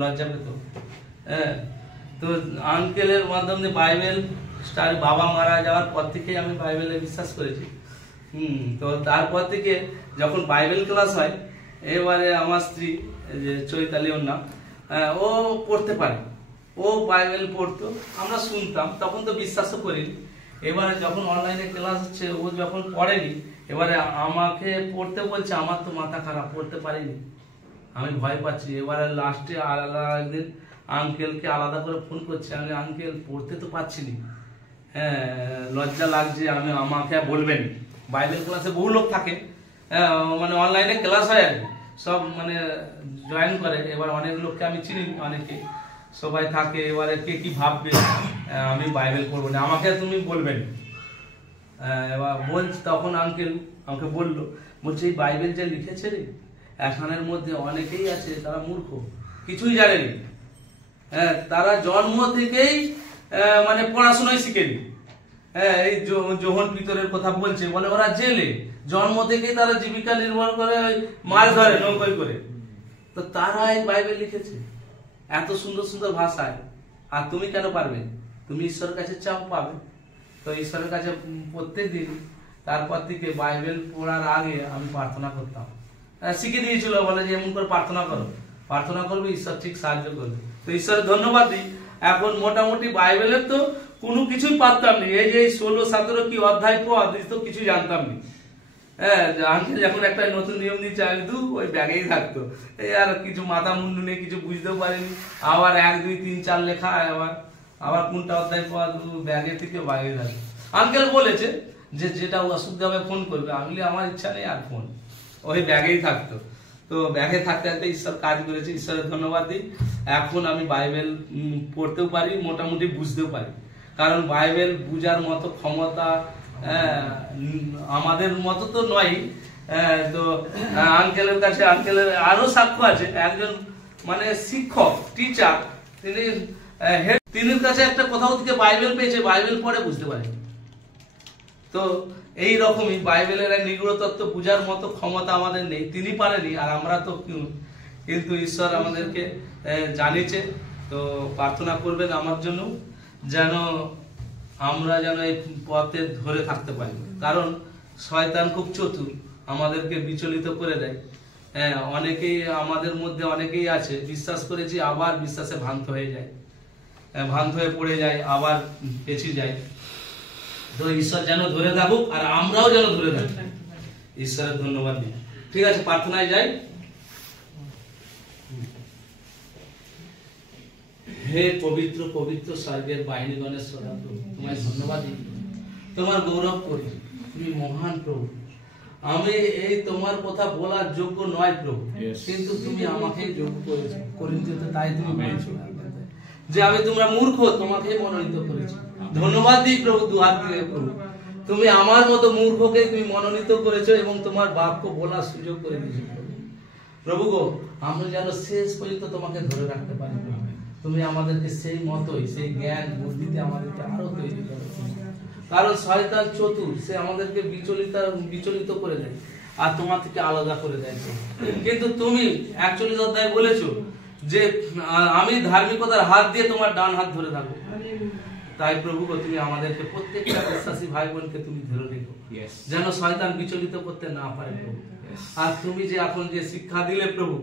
লজ্জা পেত। তো আঙ্কেলের মাধ্যমে বাইবেল স্টাডি, বাবা মারা যাওয়ার পর থেকে আমি বাইবেলে বিশ্বাস করেছি। তো তারপর থেকে যখন বাইবেল ক্লাস হয়, এবারে আমার স্ত্রী যে চৈতালি ওর নাম, ও পড়তে পারে, ও বাইবেল পড়তো, আমরা শুনতাম, তখন তো বিশ্বাসও করিনি। এবারে যখন অনলাইনে ক্লাস হচ্ছে, ও যখন পড়েনি, এবারে আমাকে পড়তে বলছে, আমার তো মাথা খারাপ, পড়তে পারিনি, আমি ভয় পাচ্ছি। এবারে লাস্টে আলাদা একদিন আঙ্কেলকে আলাদা করে ফোন করছি, আমি আঙ্কেল পড়তে তো পারছি না, লজ্জা লাগছে, আমাকে বলবেন। বাইবেল ক্লাসে বহু লোক থাকে, মানে অনলাইনে ক্লাস হয় আর সব মানে জয়েন করে। এবার অনেক লোককে আমি চিনি, অনেকে সবাই থাকে, এবারে কে কি ভাববে আমি বাইবেল পড়বো না, আমাকে তুমি বলবেন। এবার বলছি, তখন আঙ্কেল আমাকে বললো বলছে এই বাইবেল যে লিখেছে রে, এখানের মধ্যে অনেকেই আছে তারা মূর্খ, কিছুই জানেনি। হ্যাঁ, তারা জন্ম থেকেই মানে পড়াশোনায় শিখেনি। হ্যাঁ, এই যোহন পিতরের কথা বলছে, বলে ওরা জেলে, জন্ম থেকেই তারা জীবিকা নির্ভর করে ওই মাছ ধরে নৌকোয় করে। তো তারা এই বাইবেল লিখেছে এত সুন্দর সুন্দর ভাষায়। আর তুমি কেন পারবে? তুমি ঈশ্বরের কাছে চাও, পাবে। তো ঈশ্বরের কাছে প্রত্যেক দিন তারপর থেকে বাইবেল পড়ার আগে আমি প্রার্থনা করতাম, শিখে দিয়েছিল, বলে যে এমন করে প্রার্থনা করো, প্রার্থনা করবে, ঈশ্বর ঠিক সাহায্য করবে। তো ঈশ্বরের ধন্যবাদ দিই, এখন মোটামুটি বাইবেলের তো কোনো কিছুই পারতাম না। এই যে 16-17 কি অধ্যায় পদ তো কিছু জানতাম না। হ্যাঁ, আঙ্কেল যখন একটা নতুন নিয়ম দিচ্ছে আমি ওই ব্যাগেই থাকতো, এই আর কিছু মাথা মুন্ডু নেই, কিছু বুঝতেও পারিনি। আবার 1, 2, 3, 4 লেখা, আবার কোনটা অধ্যায় পদ ব্যাগে থেকে বাইরে থাকতো। আঙ্কেল বলেছে যে যেটা অসুবিধা হবে ফোন করবে, আমি আমার ইচ্ছা নেই আর ফোন, ওই ব্যাগেই থাকতো। তো ব্যাগে থাকতে থাকতে ঈশ্বর কাজ করেছে, ঈশ্বরের ধন্যবাদ দিই। এখন আমি বাইবেল পড়তেও পারি, মোটামুটি বুঝতেও পারি। কারণ বাইবেল বুঝার মতো ক্ষমতা আমাদের মতো তো নয়। তো আঙ্কেলের কাছে, আঙ্কেলের আরো সাক্ষ্য আছে, একজন মানে শিক্ষক, টিচার, তিনি তিনির কাছে একটা কোথাও থেকে বাইবেল পেয়েছে, বাইবেল পড়ে বুঝতে পারে। তো এই রকমই বাইবেলের নিগূঢ় তত্ত্ব বুঝার মতো ক্ষমতা আমাদের নেই, তিনি পারেনি, আর আমরা তো কিন্তু ঈশ্বর আমাদেরকে জানিয়েছে। তো প্রার্থনা করবেন আমার জন্য, যেন আমরা যেন এই পথে ধরে থাকতে পারি। কারণ শয়তান খুব চতুর, আমাদেরকে বিচলিত করে দেয়। হ্যাঁ, অনেকেই আমাদের মধ্যে অনেকেই আছে বিশ্বাস করেছি, আবার বিশ্বাসে ভ্রান্ত হয়ে যায়, ভ্রান্ত হয়ে পড়ে যায়, আবার পেছিয়ে যায়। তো ঈশ্বর যেন ধরে থাকুক, আর আমরাও যেন ধরে থাকি। ঈশ্বরের ধন্যবাদ দিই। ঠিক আছে, প্রার্থনায় যাই। হে পবিত্র পবিত্র স্বর্গের বাহিনীগণের সদা প্রভু, তোমায় ধন্যবাদ দিই, তোমার গৌরব করি, তুমি মহান প্রভু। আমি এই তোমার কথা বলার যোগ্য নয় প্রভু, কিন্তু তুমি আমাকে যোগ্য করেছো, করিন্থীয়তে তাই তুমি বলেছো যে আমি তোমরা মূর্খ, তোমাকে মনোনীত করেছি। ধন্যবাদ দিই প্রভু, দুহাত দিয়ে প্রভু, তুমি আমার মতো মূর্খকে তুমি মনোনীত করেছো এবং তোমার বাক্য বলার সুযোগ করে দিয়েছো প্রভু গো। আমরা যেন শেষ পর্যন্ত তোমাকে ধরে রাখতে পারি। তুমি আমাদেরকে সেই মতোই, সেই জ্ঞান বুদ্ধিতে আমাদেরকে আরো তৈরি করো। কারণ শয়তান চতুর, সে আমাদেরকে বিচলিত করে দেয় আর তোমার থেকে আলাদা করে দেয়। কিন্তু তুমি 41 অধ্যায়ে বলেছো যে আমি ধার্মিকতার হাত দিয়ে তোমার ডান হাত ধরে থাকবো। তাই প্রভু তুমি আমাদেরকে প্রত্যেকটা বিশ্বাসী ভাই বোনকে তুমি ধরে রেখো, যেন শয়তান বিচলিত করতে না পারে প্রভু। আর তুমি যে এখন যে শিক্ষা দিলে প্রভু,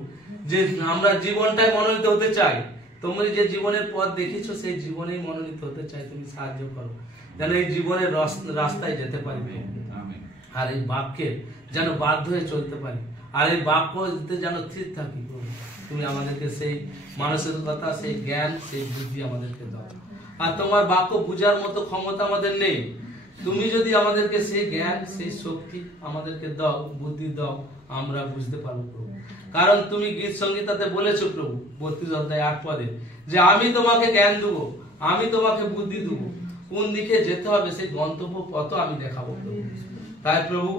যে আমরা জীবনটাই মনোনীত হতে চাই, তুমি যে জীবনের পথ দেখিছো সেই জীবনেই মনোনীত হতে চাই। তুমি সাহায্য করো যেন এই জীবনের রাস্তায় যেতে পারি, আর এই বাক্যে যেন বাধ্য হয়ে চলতে পারি, আর এই বাক্যতে যেন স্থির থাকি। তুমি আমাদেরকে সেই মানসিকতা, সেই জ্ঞান, সেই বুদ্ধি আমাদেরকে দাও। আর তোমার বাক্য বুঝার মতো ক্ষমতা আমাদের নেই, তুমি যদি আমাদেরকে সেই জ্ঞান, সেই শক্তি আমাদেরকে দাও, বুদ্ধি দাও, আমরা বুঝতে পারবো প্রভু। কারণ তুমি গীত সংগীতাতে বলেছো প্রভু 32 অধ্যায় 8 পদে যে আমি তোমাকে জ্ঞান দেবো, আমি তোমাকে বুদ্ধি দেবো, কোন দিকে যেতে হবে সেই গন্তব্য পথ আমি দেখাবো প্রভু। তাই প্রভু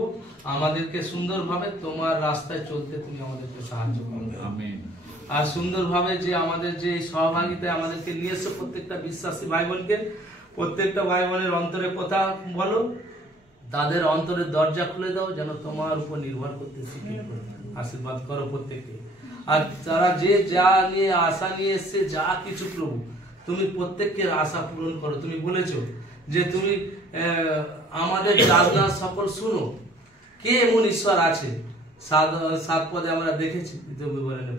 আমাদেরকে সুন্দরভাবে তোমার রাস্তায় চলতে তুমি আমাদেরকে সাহায্য করবে। আমিন। আর সুন্দরভাবে যে আমাদের যে সহভাগিতায় আমাদেরকে নিয়ে এসে প্রত্যেকটা বিশ্বাসী ভাই বোনকে, প্রত্যেকটা ভাই বোনের অন্তরে কথা বলো, তাদের অন্তরের দরজা খুলে দাও, যেন তোমার উপর নির্ভর করতে শিখে। আশীর্বাদ করো প্রত্যেককে। আর তারা যে যা নিয়ে আশা নিয়ে এসছে, যা কিছু প্রভু তুমি প্রত্যেককে আশা পূরণ করো। তুমি বলেছো যে তুমি আমাদের প্রার্থনা সকল শুনো। কে এমন ঈশ্বর আছে? 7 পদে আমরা দেখেছি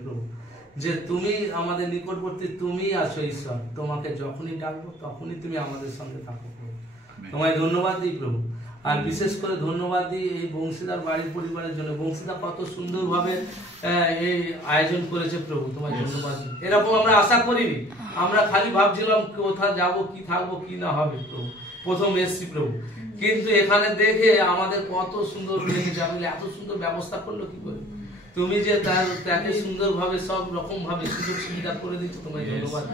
প্রভু যে তুমি আমাদের নিকটবর্তী, তুমি আছো ঈশ্বর, তোমাকে যখনই ডাকবো তখনই তুমি আমাদের সঙ্গে থাকো প্রভু। তোমায় ধন্যবাদ দিই প্রভু। আর বিশেষ করে ধন্যবাদ দিই এই বংশীদার বাড়ির পরিবারের জন্য। বংশীদা কত সুন্দরভাবে এই আয়োজন করেছে প্রভু, তোমায় ধন্যবাদ দিই। এরকম আমরা আশা করিনি, আমরা খালি ভাবছিলাম কোথায় যাব, কি থাকবো, কি না হবে প্রভু। প্রথম এসছি প্রভু, কিন্তু এখানে দেখে আমাদের কত সুন্দর লেগেছে। আমি এত সুন্দর ব্যবস্থা করলো কি করে? তুমি যে তাকে সুন্দরভাবে সব রকম ভাবে সুযোগ সুবিধা করে দিচ্ছ, তোমায় ধন্যবাদ।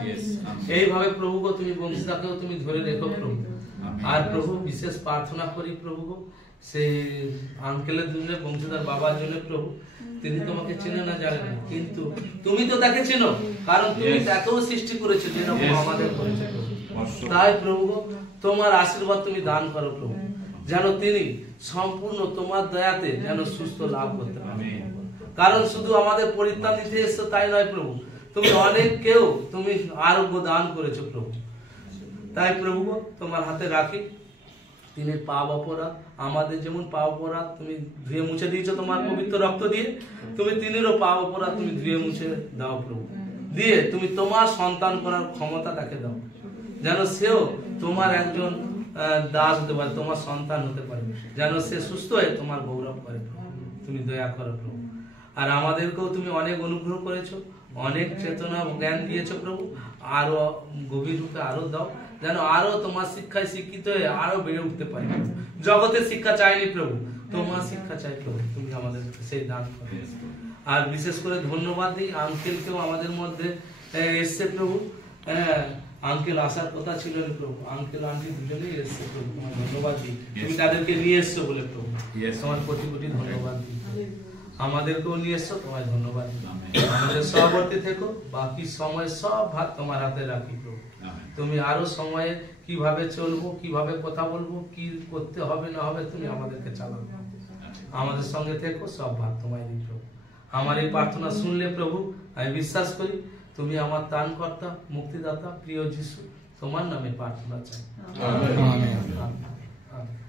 এইভাবে প্রভু গো তুমি বংশীদাকেও তুমি ধরে রেখো প্রভু। আর প্রভু বিশেষ প্রার্থনা করি প্রভু গো, সেই আঙ্কেলের জন্য, বংশীদার বাবার জন্য প্রভু, তিনি তোমাকে চেনে না জানে না, কিন্তু তুমি তো তাকে চেনো, কারণ তুমি তাকেও সৃষ্টি করেছো যেরকম আমাদের করেছো। তাই প্রভু তোমার আশীর্বাদ তুমি দান করো প্রভু, যেন তিনি সম্পূর্ণ তোমার দয়াতে যেন সুস্থ লাভ করতে পারে। কারণ শুধু আমাদের পরিত্রাণ দিতে এসছো তাই নয় প্রভু, তুমি অনেককেও তুমি আরোগ্য দান করেছো প্রভু। তাই প্রভু তোমার হাতে রাখি তিনি পাপ অপরাধ, আমাদের যেমন পাপ অপরাধ তুমি ধুয়ে মুছে দিয়েছো তোমার পবিত্র রক্ত দিয়ে, তুমি তিনেরও পাপ অপরাধ তুমি ধুয়ে মুছে দাও প্রভু, দিয়ে তুমি তোমার সন্তান করার ক্ষমতা তাকে দাও, যেন সেও তোমার একজন দাস হতে পারে, তোমার সন্তান হতে পারে, যেন সে সুস্থ হয়ে তোমার গৌরব করে প্রভু। তুমি দয়া করো প্রভু। আর আমাদেরকেও তুমি অনেক অনুগ্রহ করেছো, অনেক চেতনা জ্ঞান দিয়েছো প্রভু, আরো গভীর রূপে আরো দাও, যেন আরো তোমার শিক্ষায় শিক্ষিত হয়ে আরো বেড়ে উঠতে পারি। জগতের শিক্ষা চাইনি প্রভু, তোমার শিক্ষা চাই প্রভু, তুমি আমাদের সেই দান করো। আর বিশেষ করে ধন্যবাদ দিই আঙ্কেলকেও আমাদের মধ্যে এসছে প্রভু। আঙ্কেল আসার কথা ছিল না প্রভু, আঙ্কেল আন্টি দুজনেই এসছে প্রভু, তোমার ধন্যবাদ দিই, তুমি তাদেরকে নিয়ে এসছো বলে প্রভু, তোমার কোটি কোটি ধন্যবাদ দিই। আমাদেরকেও নিয়ে এসছো, তোমায় ধন্যবাদ দিই। আমাদের সহবর্তী থেকো, বাকি সময় সব ভাগ তোমার হাতে রাখি প্রভু। তুমি আরো সময়ে কিভাবে চলবো, কিভাবে কথা বলবো, কি করতে হবে না হবে, তুমি আমাদেরকে চালাবে, আমাদের সঙ্গে থেকো, সব ভাগ তোমায় দিই প্রভু। আমার এই প্রার্থনা শুনলে প্রভু, আমি বিশ্বাস করি তুমি আমার ত্রাণকর্তা, মুক্তিদাতা, প্রিয় যিশু, তোমার নামে প্রার্থনা চাই। আমেন।